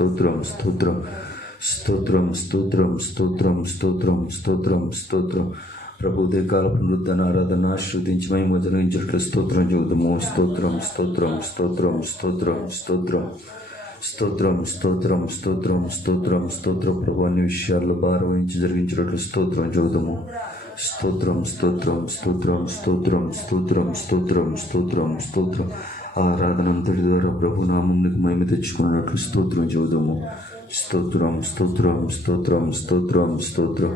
స్తోత్రం స్తోత్రం స్తోత్రం స్తోత్రం స్తోత్రం స్తోత్రం స్తోత్రం స్తోత్రం. ప్రభు ఉదయకాల పునరుద్ధరణ ఆరాధన ఆశ్రదించి మేము జరిగించినట్లు స్తోత్రం చెబుతాము. స్తోత్రం స్తోత్రం స్తోత్రం స్తోత్రం స్తోత్రం స్తోత్రం స్తోత్రం స్తోత్రం స్తోత్రం స్తోత్రం. ప్రభు అన్ని విషయాల్లో భారం వహించి జరిగించినట్లు స్తోత్రం చెబుతాము. స్తోత్రం స్తోత్రం స్తోత్రం స్తోత్రం స్తోత్రం స్తోత్రం స్తోత్రం స్తోత్రం. ఆరాధన అంతటి ద్వారా ప్రభు నామమునకు మహిమ తెచ్చుకున్నట్లు స్తోత్రం చెబుతాము. స్తోత్రం స్తోత్రం స్తోత్రం స్తోత్రం స్తోత్రం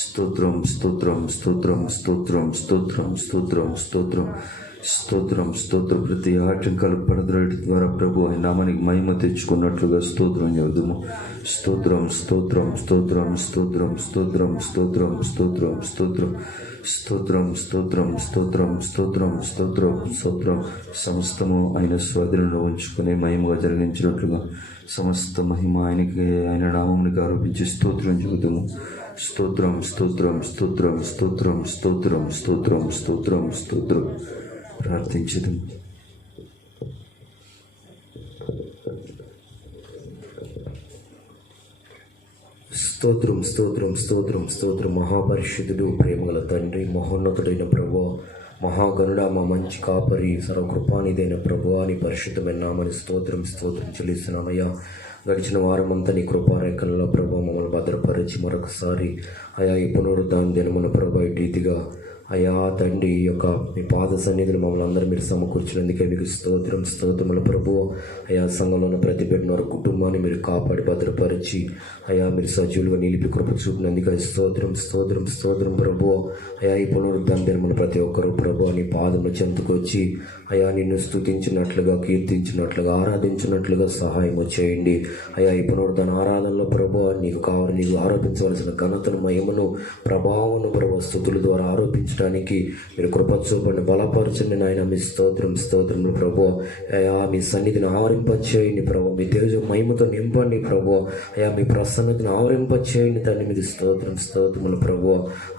స్తోత్రం స్తోత్రం స్తోత్రం స్తోత్రం స్తోత్రం స్తోత్రం స్తోత్రం స్తోత్రం స్తోత్రం. ప్రతి ఆటంకాలు పడద్రోయడం ద్వారా ప్రభు ఆయన నామానికి మహిమ తెచ్చుకున్నట్లుగా స్తోత్రం చెబుదాము. స్తోత్రం స్తోత్రం స్తోత్రం స్తోత్రం స్తోత్రం స్తోత్రం స్తోత్రం స్తోత్రం స్తోత్రం స్తోత్రం స్తోత్రం స్తోత్రం స్తోత్రం స్తోత్రం. సమస్తము ఆయన స్వాధీనంలో ఉంచుకునే మహిమగా జరిగించినట్లుగా సమస్త మహిమ ఆయనకి, ఆయన నామమునికి ఆరోపించి స్తోత్రం చెబుతాము. స్తోత్రం స్తోత్రం స్తోత్రం స్తోత్రం స్తోత్రం స్తోత్రం స్తోత్రం స్తోత్రం. ప్రార్థించదు. స్తోత్రం స్తోత్రం స్తోత్రం స్తోత్రం. మహాపరిశుద్ధుడు, ప్రేమగల తండ్రి, మహోన్నతుడైన ప్రభువా, మహాగణుడ, మా మంచి కాపరి, సర్వకృపానిదైన ప్రభువా, నీ పరిశుద్ధమైన నామని స్తోత్రం స్తోత్రం చెల్లిస్తున్నామయ్యా. గడిచిన వారమంతా నీ కృపారేఖలలో ప్రభు మమ్మల్ని భద్రపరిచి మరొకసారి అయా ఈ పునరుద్ధాన దినమున ప్రభు ఈ రీతిగా అయా తండ్రి యొక్క మీ పాద సన్నిధులు మమ్మల్ని అందరూ మీరు సమకూర్చినందుకే మీకు స్తోత్రం స్తోత్రముల ప్రభు. అయా సంఘంలో ఉన్న ప్రతి బిడ్డను వారి కుటుంబాన్ని మీరు కాపాడి భద్రపరిచి అయా మీరు సజీవులుగా నిలిపి కృప చూపినందుకే స్తోత్రం స్తోత్రం స్తోత్రం ప్రభు. అయా ఈ పునరుద్ధాన దినమున ప్రతి ఒక్కరూ ప్రభు నీ పాదముల చెంతకొచ్చి అయా నిన్ను స్తుతించినట్లుగా, కీర్తించినట్లుగా, ఆరాధించినట్లుగా సహాయం చేయండి. అయా ఈ పునరుద్ధాన ఆరాధనలో ప్రభు నీకు కావాలి, నీకు ఆరోపించవలసిన ఘనతను, మహిమను, ప్రభావమును ప్రభు స్తుతుల ద్వారా ఆరోపించడానికి మీరు కృప చూపండి, బలపరచండి నాయన. మీ స్తోత్రం స్తోత్రములు ప్రభు. అయా మీ సన్నిధిని ఆవరింపచేయండి ప్రభు, మీ తేజ మహిమతో నింపండి ప్రభు. అయా మీ ప్రసన్నతను ఆవరింపచేయండి తండ్రి. మీది స్తోత్రం స్తోత్రములు ప్రభు.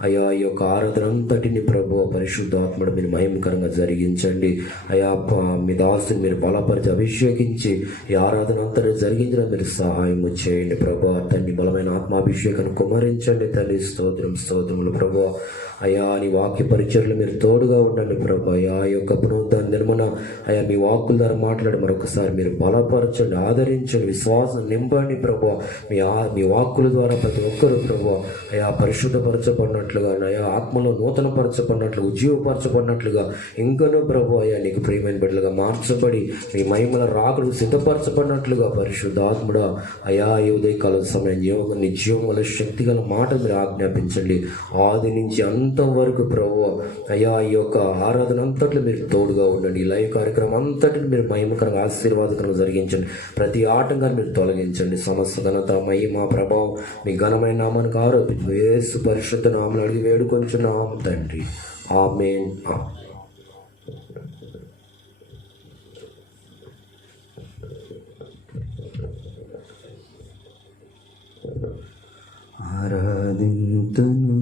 అయా ఈ యొక్క ఆరాధన అంతటిని ప్రభు పరిశుద్ధాత్మడు మీరు మహిమకరంగా జరిగించండి. అయా మీ దాసుని మీరు బలపరిచి అభిషేకించి ఈ ఆరాధన అంతటి జరిగించడం మీరు సహాయం చేయండి ప్రభు. తండ్రి బలమైన ఆత్మాభిషేకాన్ని కుమరించండి తండ్రి. స్తోత్రం స్తోత్రములు ప్రభు. అయా నీ వాక్య పరిచర్లు మీరు తోడుగా ఉండండి ప్రభు. అయా యొక్క పునరుద్ధాన దినమున అయా మీ వాక్కుల ద్వారా మాట్లాడి మరొకసారి మీరు బలపరచండి, ఆదరించండి, విశ్వాసం నింపండి ప్రభు. మీ వాక్కుల ద్వారా ప్రతి ఒక్కరు ప్రభు అయా పరిశుద్ధపరచబడినట్లుగా, అయా ఆత్మలో నూతనపరచబడినట్లుగా, ఉజ్జీవపరచబడినట్లుగా ఇంకనూ ప్రభు అయా నీకు ప్రియమైన బిడ్డలుగా మార్చబడి మీ మహిమల రాకడు సిద్ధపరచబడినట్లుగా పరిశుద్ధాత్ముడా అయా ఈ ఉదయకాల సమయం నీ జీవం వల్ల శక్తి గల మాట మీరు ఆజ్ఞాపించండి. ఆది నుంచి అంతవరకు ప్రభు అయా ఈ యొక్క ఆరాధన అంతట్లో మీరు తోడుగా ఉండండి. ఈ లైవ్ కార్యక్రమం అంతటిని మీరు మహిమకరంగా, ఆశీర్వాదకరంగా జరిగించండి. ప్రతి ఆటంకాన్ని మీరు తొలగించండి. సమస్త ఘనత, మహిమ, ప్రభావం మీ ఘనమైన నామానికి ఆరోపించు. యేసు పరిశుద్ధ నామమున అడిగి వేడుకొంచున్నాం తండ్రి, ఆమేన్. ఆరాధింతును,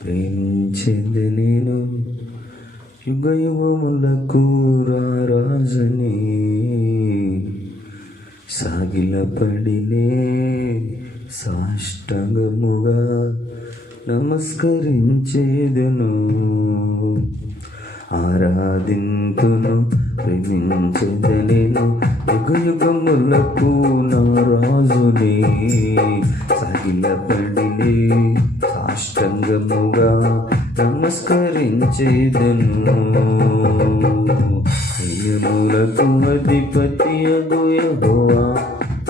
ప్రేమించేది నేను, యుగ యుగములకు రాజుని, సాగిలపడినే సాష్టాంగముగా నమస్కరించేదను. ఆరాధింతును, ప్రేమించేది నేను, యుగ యుగములకు నా రాజుని, సాగిలపడినే సాష్టాంగముగా నమస్కరించేదను. సైన్యములకు అధిపతి యగు యెహోవా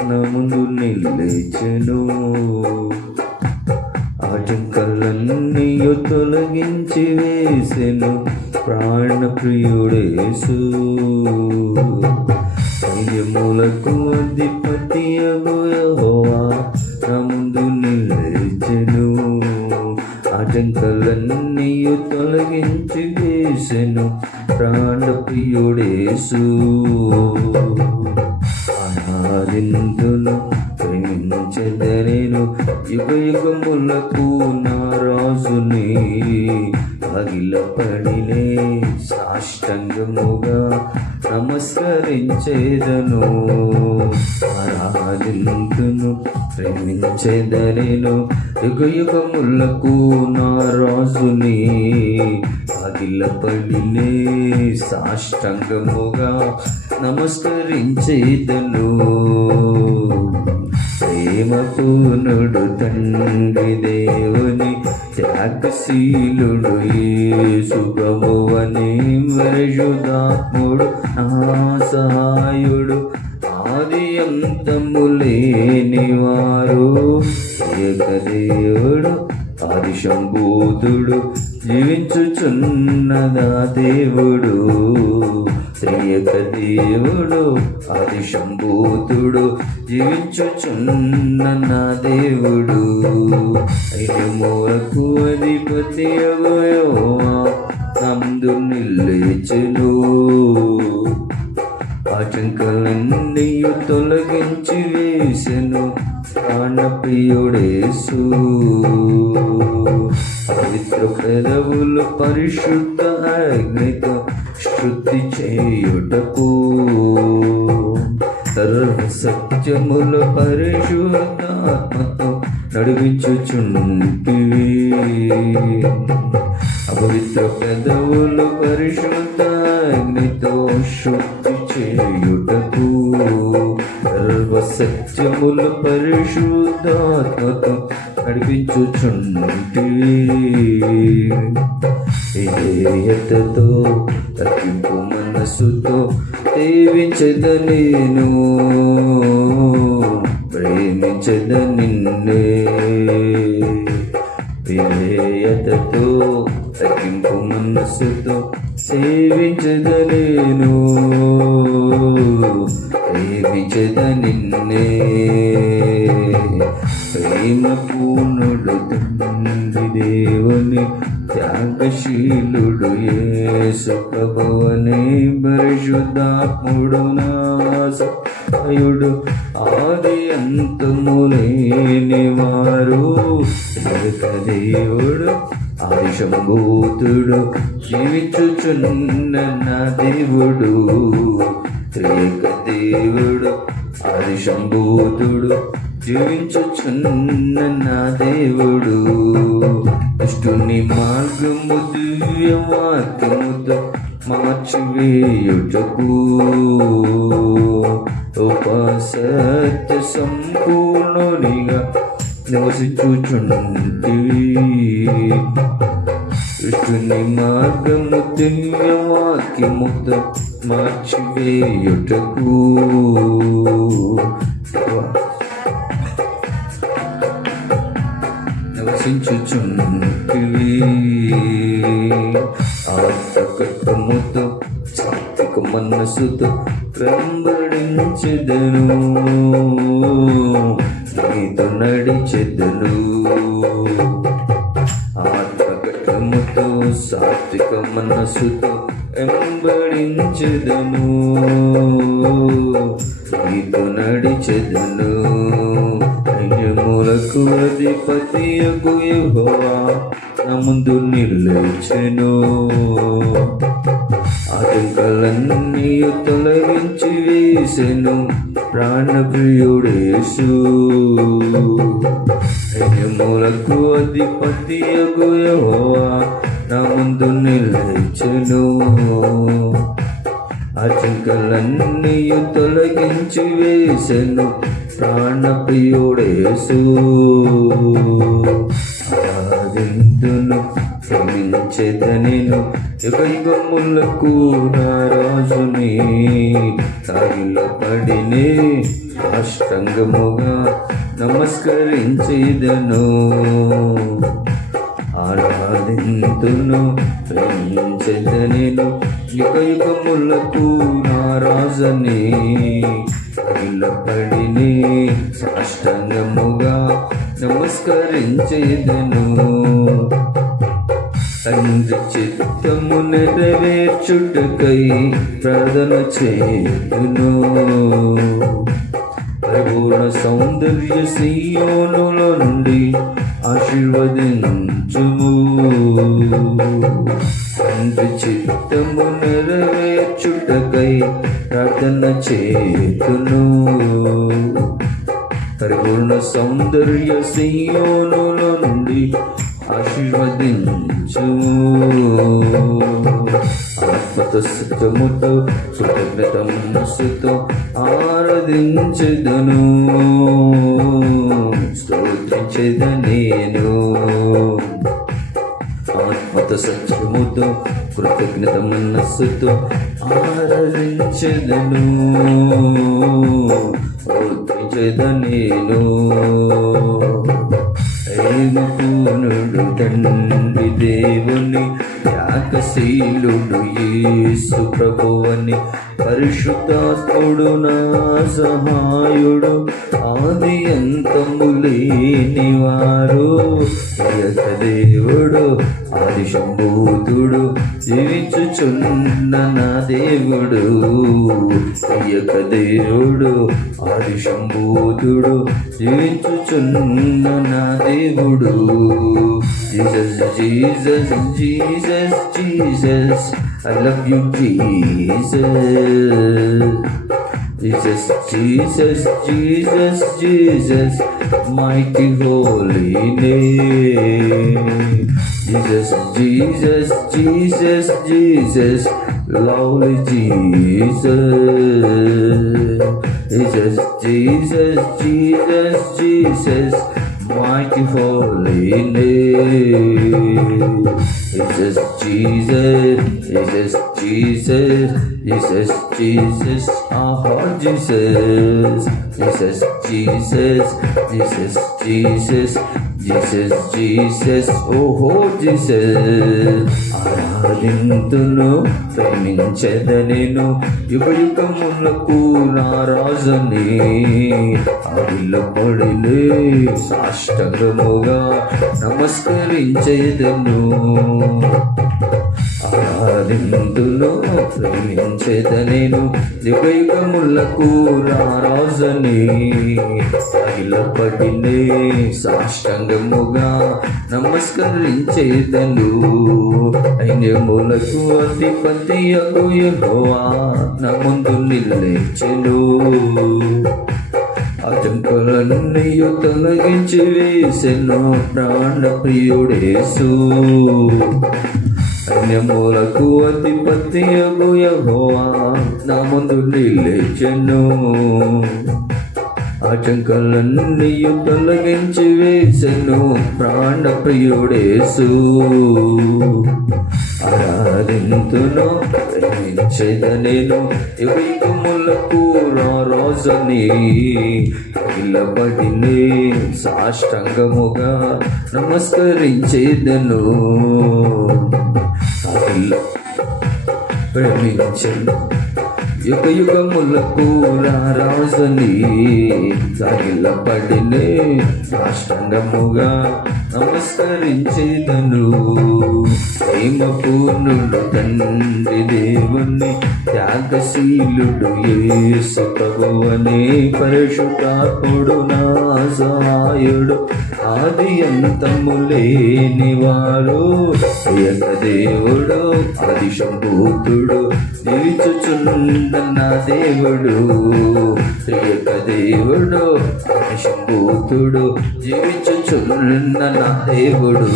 నా ముందు నిలిచెను. ఆటంకాలన్నీయు తొలగించి వేసెను ప్రాణప్రియుడేసు. సైన్యములకు అధిపతి యగు యెహోవా నా ముందు నిలిచెను. ఆటంకాలన్నీయు తొలగించి వేసెను ప్రాణప్రియుడేసు. ఆరాధింతును, ప్రేమించెదను, యుగ యుగములకు నా రాజుని, పగిలపడినే సాష్టాంగముగా నమస్కరించేదను. ప్రేమించేదనేను యుగ యుగములకు నా రాజుని అగిలపడినే సాష్టంగముగా నమస్కరించేదను. ప్రేమపూర్ణుడు తండ్రి దేవుని త్యాగశీలుడు యేసు ప్రభువని పరిశుద్ధాత్ముడు నా సహాయుడు ఆది అంతము లేనివారు ఏకదేవుడు ఆది సంభూతుడు జీవించుచున్నదా దేవుడు త్రియక దేవుడు ఆది సంభూతుడు జీవించుచున్న నా దేవుడు ఐదమూలకు అధిపతి యెహోవా నందు నిలిచెను. ఆటంకాలన్నీయు తొలగించి వేసెను ప్రాణప్రియుడేసు. పవిత్ర పెదవులు పరిశుద్ధ అగ్నితో శుద్ధి చేయుటకు సర్వ సత్యములు పరిశుద్ధాత్మతో నడిపించుచుంటివి. అపవిత్ర పెదవులు పరిశుద్ధ అగ్నితో శుద్ధి చేయుటకు సర్వ సత్యములు పరిశుద్ధాత్మతో నడిపించుచుంటివి. విధేయతతో తగ్గింపు మనసుతో సేవించద నేను ప్రేమించద నిన్నే. విధేయతతో తగ్గింపు మనసుతో సేవించద నేను ప్రేమించద నిన్నే. ప్రేమ పూర్ణుడు తండ్రి దేవుని త్యాగశీలుడు యేసు ప్రభువని పరిశుద్ధాత్ముడు నా సహాయుడు ఆది అంతము లేనివారు ఏకదేవుడు ఆది సంభూతుడు జీవించుచున్న నా దేవుడు ఏకదేవుడు ఆది సంభూతుడు జీవించుచున్న నా దేవుడు. దుష్టుని మార్గము దివ్య వాక్యముతో మార్చివేయుటకు ఉపసత్య సంపూర్ణునిగా నివసించుచుంటివి. దుష్టుని మార్గము దివ్య వాక్యముతో మార్చివేయుటకు నివసించుచుంటివి. ఆత్మకట్టముతో సాత్విక మనసుతో వెంబడించెదను నీతో నడిచెదను. ఆత్మకట్టముతో సాత్విక మనసుతో వెంబడించెదను నీతో నడిచెదను. సైన్యములకు అధిపతియగు యెహోవా నా ముందు నిలిచెను. ఆటంకాలన్నీ తొలగించి వేసెను ప్రాణప్రియుడేసు. సైన్యములకు అధిపతియగు యెహోవా నా ముందు నిలిచెను. ఆటంకాలన్నీ తొలగించి వేసెను ప్రాణప్రియుడేసు. ఆరాధింతును ప్రేమించేదనేను యుగ యుగములకు నా రాజుని సాగిలపడినే సాష్టంగముగా నమస్కరించేదను. ఆరాధింతును ప్రేమించేదనేను యుగ యుగములకు నా రాజుని సాగిలపడినే సాష్టంగముగా నమస్కరించేదను. తండ్రి చిత్తము నెరవేర్చుటకై ప్రార్థన చేయును. పరిపూర్ణ సౌందర్య సీయోనుల నుండి ఆశీర్వదించుము. తండ్రి చిత్తము నెరవేర్చుటకై ప్రార్థన చేయును. పరిపూర్ణ సౌందర్య సీయోనులో నుండి ఆశీర్వదించు. ఆత్మతో సత్యముతో కృతజ్ఞత మనస్సుతో ఆరాధించెదను, స్తోత్రించెద నేను. ఆత్మతో సత్యముతో కృతజ్ఞత మనస్సుతో ఆరాధించెదను, స్తోత్రించెద నేను. ప్రేమపూర్ణుడు తండ్రి దేవుని, త్యాగశీలుడు యేసు ప్రభువని, పరిశుద్ధాత్ముడు నా సహాయుడు, ఆది అంతము లేనివారు, ఏక దేవుడు ఆది సంభూతుడు, జీవించుచున్న నా దేవుడు, ఏక దేవుడు ఆది సంభూతుడు, జీవించుచున్న నా దేవుడు. Jesus Jesus Jesus Jesus, I love you Jesus. Jesus, Jesus, Jesus, Jesus, mighty holy name. Jesus, Jesus, Jesus, Jesus, lovely Jesus. Jesus, Jesus, Jesus, Jesus, mighty holy name. Jesus, Jesus, Jesus, Jesus, Jesus, Jesus, our Jesus. Jesus, Jesus, Jesus, Jesus, Jesus, Jesus, oh Jesus. ఆరాధింతును, ప్రేమించెదనెను, యుగయుగములకు నా రాజుని, ఆవిలపడిలే సాష్టంగముగా నమస్కరించెదను. ఆరాధింతును, ప్రేమించెదనెను, యుగయుగములకు నా రాజుని, ఆవిలపడిలే సాష్టంగముగా నమస్కరించెదను. ఐన్యములకు అధిపతియగు యెహోవా నా ముందు నిలిచెను, ఆటంకులన్నీయు తొలగించి వేసెను ప్రాణప్రియుడేసు. అన్యములకు అధిపతియగు యెహోవా నా ముందు నిలిచెను, ఆటంకాలన్నీయు తొలగించి వేసెను ప్రాణప్రియుడేసు. ఆరాధింతును, ప్రేమించెదనెను, యుగయుగములకు నా రాజుని, నిలబడినే సాష్టంగముగా నమస్కరించెదను. ప్రేమించెను, యుగయుగములకు నా రాజుని, సాగిలపడినే సాష్టంగముగా నమస్కరించెదను. ప్రేమపూర్ణుడు తండ్రి దేవుని, త్యాగశీలుడు యేసు ప్రభువని, పరిశుద్ధాత్ముడు నా సహాయుడు, ఆది అంతము లేనివారు, ఏక దేవుడు ఆది సంభూతుడు, నిలుచుచున్న నా దేవుడు, ఏక దేవుడు ఆది సంభూతుడు, జీవించుచున్న నా దేవుడు,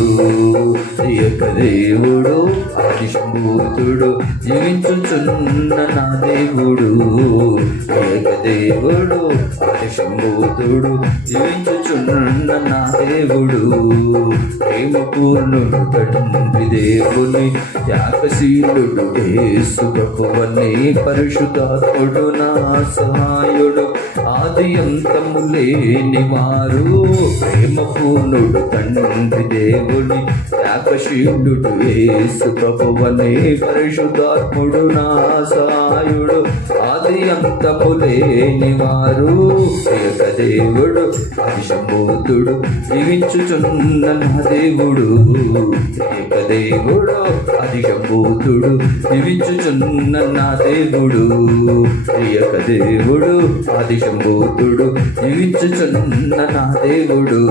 ఏక దేవుడు ఆది సంభూతుడు, జీవించుచున్న నా దేవుడు, ఏక దేవుడు ఆది సంభూతుడు, జీవించుచున్న నా దేవుడు. ప్రేమపూర్ణుడు తండ్రి దేవుని, త్యాగశీలుడు యేసు ప్రభువని, పరిశుద్ధాత్ముడు నా సహాయుడు, ఆది అంతము లేనివారు, ప్రేమపూర్ణుడు తండ్రి దేవుని, త్యాగశీలుడు యేసు ప్రభువని, పరిశుద్ధాత్ముడు నా సహాయుడు, ఆది అంతము లేనివారు, ఏక దేవుడు ఆది సంభూతుడు, జీవించుచున్న నా దేవుడు, ఏక దేవుడు ఆది సంభూతుడు, జీవించుచున్న నా దేవుడు, ఏక దేవుడు ఆది సంభూతుడు, జీవించుచున్న నా దేవుడు,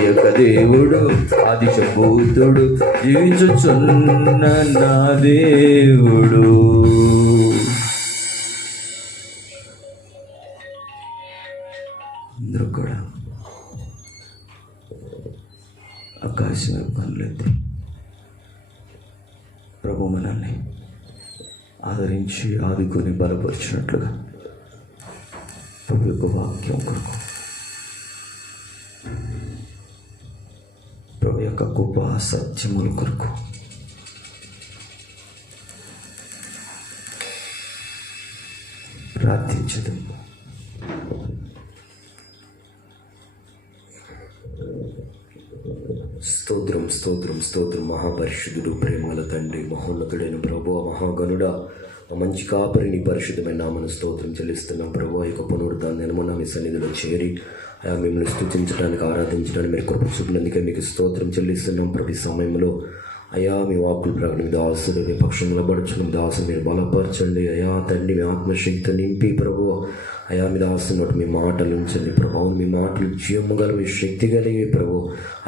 ఏక దేవుడు ఆది సంభూతుడు, జీవించుచున్న నా దేవుడు. అందరూ కూడా ఆకాశం వైపు కనులెత్తి ప్రభు మనల్ని ఆదరించి ఆదుకొని బలపరిచినట్లుగా ప్రభు యొక్క వాక్యం కొరకు, ప్రభు యొక్క గొప్ప సత్యముల కొరకు ప్రార్థించదు. స్తోత్రం స్తోత్రం స్తోత్రం. మహాపరిశుద్ధుడు, ప్రేమల తండ్రి, మహోన్నతుడైన ప్రభు, మహాగణుడా, మంచి కాపరిని పరిశుద్ధమైన నామను స్తోత్రం చెల్లిస్తున్నాం ప్రభు. ఈ యొక్క పునరుద్ధాన్ని అనుమన్న మీ సన్నిధిలో చేరి మిమ్మల్ని స్తుతించడానికి, ఆరాధించడానికి మీరు కృప చూపినందుకే మీకు స్తోత్రం చెల్లిస్తున్నాం. ప్రతి సమయంలో అయా మీ వాక్కులు ప్రకటన, మీ దాసులు మీ పక్షం నిలబడుచున్న మీ దాసులు మీరు బలపరచండి అయా తండ్రి. మీ ఆత్మశక్తి నింపి ప్రభు అయా మీ దాస్తున్నట్టు మీ మాటలు ఉంచండి ప్రభు. అవును, మీ మాటలు జీవము గల, మీ శక్తి కలిగి ప్రభు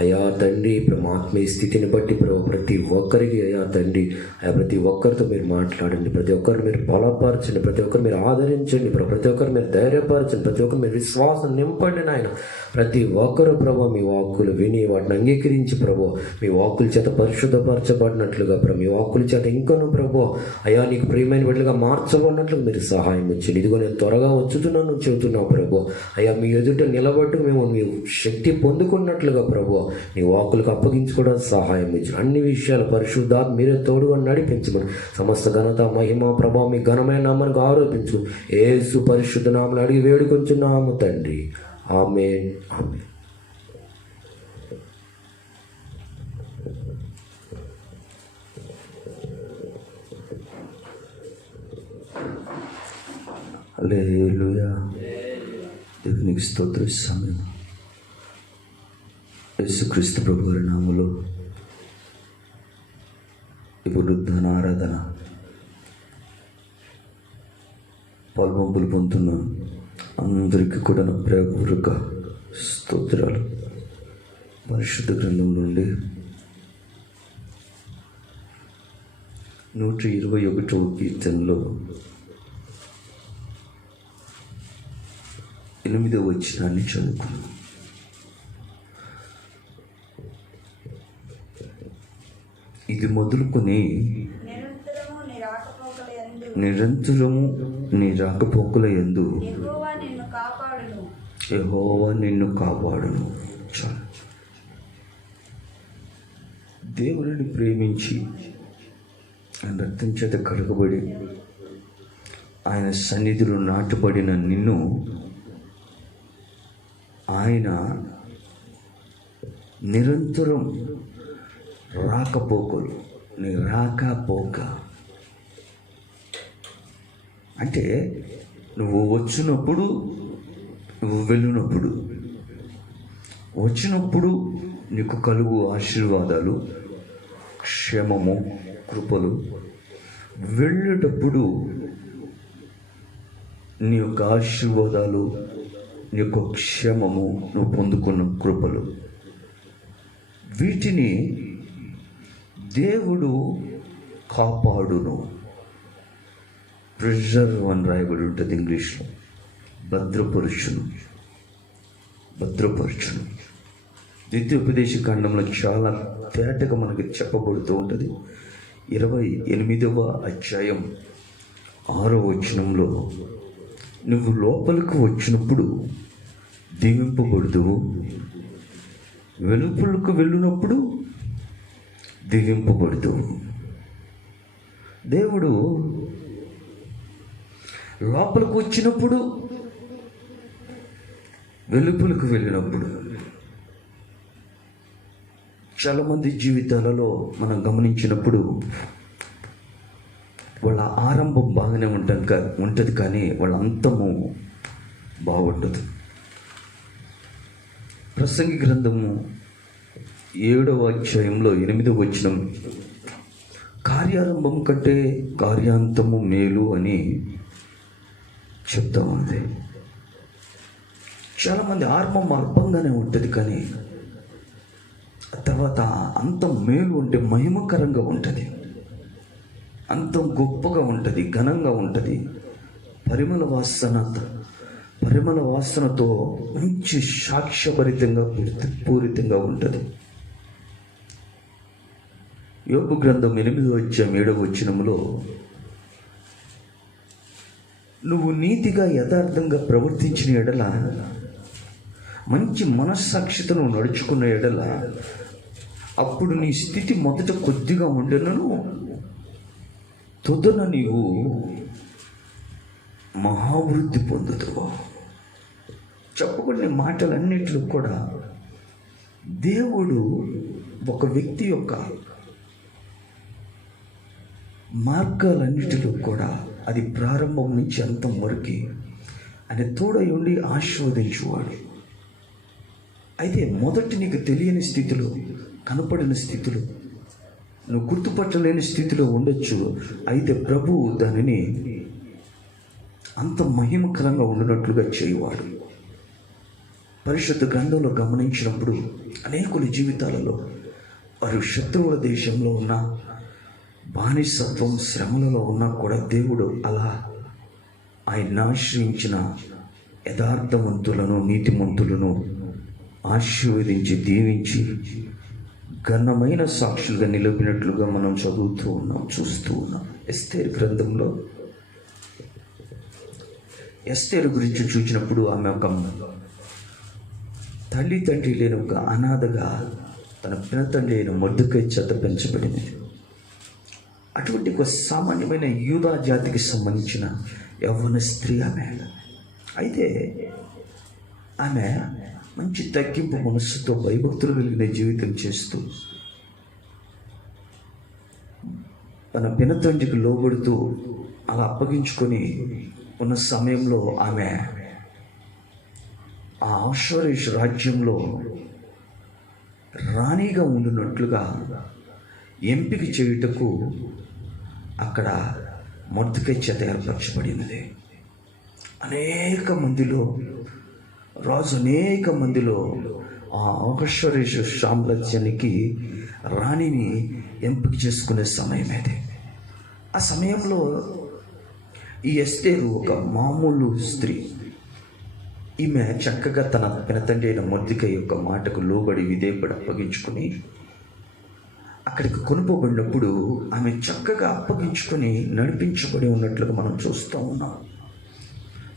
అయా తండ్రి. ప్రభు ఆత్మీయ స్థితిని బట్టి ప్రభు ప్రతి ఒక్కరికి అయా తండ్రి, అయా ప్రతి ఒక్కరితో మీరు మాట్లాడండి, ప్రతి ఒక్కరు మీరు బలపరచండి, ప్రతి ఒక్కరు మీరు ఆదరించండి ప్రభు, ప్రతి ఒక్కరు మీరు ధైర్యపరచండి, ప్రతి ఒక్కరు మీరు విశ్వాసం నింపండి నాయన. ప్రతి ఒక్కరు ప్రభు మీ వాక్కులు విని వాటిని అంగీకరించి ప్రభు మీ వాక్కుల చేత పరిశుద్ధపరచబడినట్లుగా ప్రభు, మీ వాక్కుల చేత ఇంకొను ప్రభు అయా నీకు ప్రియమైన బిడ్డలుగా మార్చబడినట్లుగా మీరు సహాయం ఇచ్చండి. ఇదిగో నేను త్వరగా వచ్చుతున్నాను చెబుతున్నావు ప్రభు అయా. మీ ఎదుట నిలబట్టు మేము మీ శక్తి పొందుకున్నట్లుగా ప్రభు నీ వాక్కులకు అప్పగించుకోవడానికి సహాయం ఇచ్చు. అన్ని విషయాలు పరిశుద్ధాత్మ మీరే తోడుగా నడిపించమని సమస్త ఘనత మహిమ ప్రభావం మీ ఘనమైన నామానికి ఆరోపించు. యేసు పరిశుద్ధ నామమున అడిగి వేడుకొంచున్నాము తండ్రి. ఆమేన్ ఆమేన్. హల్లెలూయా. దేవునికి స్తోత్ర. సమయం యేసుక్రీస్తు ప్రభు వారి నామములో ఇప్పుడు ధన ఆరాధన పాల్పంపులు పొందుతున్న అందరికీ కూడా నా ప్రేమపూర్వక స్తోత్రాలు. పరిశుద్ధ గ్రంథం నుండి 121వ కీర్తనలో 8వ వచనాన్ని చదువుకున్నాం. ఇది మొదలుకొని నిరంతరము నీ రాకపోకల యందు యెహోవా నిన్ను కాపాడును. చాలు. దేవుడిని ప్రేమించి ఆయన రక్తం చేత కడగబడి ఆయన సన్నిధిలో నాటబడిన నిన్ను ఆయన నిరంతరం రాకపోకలు, నీ రాకపోక అంటే నువ్వు వచ్చినప్పుడు, నువ్వు వెళ్ళినప్పుడు, వచ్చినప్పుడు నీకు కలుగు ఆశీర్వాదాలు, క్షేమము, కృపలు, వెళ్ళేటప్పుడు నీ యొక్క ఆశీర్వాదాలు, నీ యొక్క క్షేమము, నువ్వు పొందుకున్న కృపలు, వీటిని దేవుడు కాపాడును. ప్రిజర్వ్ అని రాయబడి ఉంటుంది ఇంగ్లీష్లో. భద్రపరుచును, భద్రపరుచును. ద్వితీయోపదేశ కాండంలో చాలా తేటగా మనకి చెప్పబడుతూ ఉంటుంది. 28వ అధ్యాయం 6వ వచనంలో నువ్వు లోపలికి వచ్చినప్పుడు దీవింపబడుదువు, వెలుపలకు వెళ్ళినప్పుడు దీవింపబడుదువు. దేవుడు లోపలికి వచ్చినప్పుడు, వెలుపలకు వెళ్ళినప్పుడు. చాలామంది జీవితాలలో మనం గమనించినప్పుడు వాళ్ళ ఆరంభం బాగానే ఉంటుంది, కానీ వాళ్ళ అంతము బాగుండదు. ప్రసంగి గ్రంథము 7వ అధ్యాయంలో 8వ వచనం, కార్యారంభం కంటే కార్యాంతము మేలు అని చెప్తా ఉంది. చాలామంది ఆరంభం అల్పంగానే ఉంటుంది, కానీ తర్వాత అంతం మేలు ఉంటే మహిమకరంగా ఉంటుంది, అంతం గొప్పగా ఉంటుంది, ఘనంగా ఉంటుంది, పరిమళ వాసన పరిమళ వాసనతో మంచి సాక్ష్యభరితంగా పూరితంగా ఉంటుంది. యోబు గ్రంథం 8:7 నువ్వు నీతిగా యథార్థంగా ప్రవర్తించిన ఎడల, మంచి మనస్సాక్షితను నడుచుకున్న ఎడల, అప్పుడు నీ స్థితి మొదట కొద్దిగా ఉండెనను, తుదన నీవు మహావృద్ధి పొందుతావు. చెప్పుకునే మాటలన్నిటిలో కూడా దేవుడు ఒక వ్యక్తి యొక్క మార్గాలన్నిటిలో కూడా అది ప్రారంభం నుంచి అంతం వరకు ఆయన తోడై ఉండి ఆశీర్వదించువాడు. అయితే మొదటి నీకు తెలియని స్థితిలో, కనపడిన స్థితిలో, నువ్వు గుర్తుపట్టలేని స్థితిలో ఉండొచ్చు. అయితే ప్రభువు దానిని అంత మహిమకరంగా ఉండినట్లుగా చేయువాడు. పరిశుద్ధ గ్రంథంలో గమనించినప్పుడు అనేకుల జీవితాలలో వారు శత్రువుల దేశంలో ఉన్న, బానిసత్వం శ్రమలలో ఉన్నా కూడా దేవుడు అలా ఆయన ఆశ్రయించిన యథార్థవంతులను, నీతిమంతులను ఆశీర్వదించి దీవించి ఘనమైన సాక్షులుగా నిలిపినట్లుగా మనం చదువుతూ ఉన్నాం, చూస్తూ ఉన్నాం. ఎస్తేరు గ్రంథంలో ఎస్తేరు గురించి చూసినప్పుడు ఆమె ఒక తల్లి తండ్రి లేని ఒక అనాథగా తన పినతండ్రి అయిన మొర్దెకై చేత పెంచబడింది. అటువంటి ఒక సామాన్యమైన యూదా జాతికి సంబంధించిన యవ్వన స్త్రీ ఆమె. అయితే ఆమె మంచి తగ్గింపు మనస్సుతో భయభక్తులు కలిగిన జీవితం చేస్తూ తన పినతండ్రికి లోబడుతూ అలా అప్పగించుకొని ఉన్న సమయంలో ఆమె ఆ అహష్వేరోషు రాజ్యంలో రాణిగా ఉండినట్లుగా ఎంపిక చేయుటకు అక్కడ మొర్దెకై చేత ఏర్పరచబడినది. అనేక మందిలో ఆ అహష్వేరోషు సామ్రాజ్యానికి రాణిని ఎంపిక చేసుకునే సమయం అది. ఆ సమయంలో ఈ ఎస్తేరు ఒక మామూలు స్త్రీ. ఈమె చక్కగా తన పినతండ్రి అయిన మొర్దెకై యొక్క మాటకు లోబడి విధేయపడి అప్పగించుకొని అక్కడికి కొనుపోబడినప్పుడు ఆమె చక్కగా అప్పగించుకొని నడిపించబడి ఉన్నట్లుగా మనం చూస్తూ ఉన్నాం.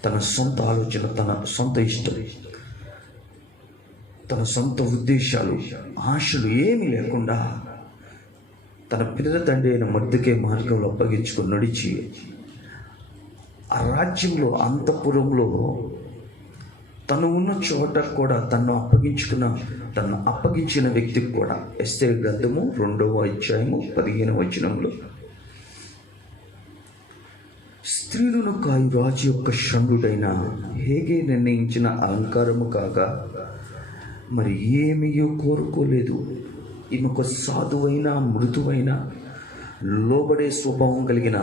తన సొంత ఆలోచన, తన సొంత ఇష్టం, తన సొంత ఉద్దేశాలు, ఆశలు ఏమీ లేకుండా తన పినతండ్రి అయిన మొర్దెకై మార్గంలో అప్పగించుకొని నడిచి ఆ రాజ్యంలో, అంతఃపురంలో తను ఉన్న చోట కూడా తను అప్పగించిన వ్యక్తికి కూడా ఎస్తేరు గ్రంథము 2:15 స్త్రీలను కాయు రాజు యొక్క షండుడైన హేగే నిర్ణయించిన అలంకారము కాగా మరి ఏమీయో కోరుకోలేదు. ఈమెకు సాధువైన, మృదువైన, లోబడే స్వభావం కలిగిన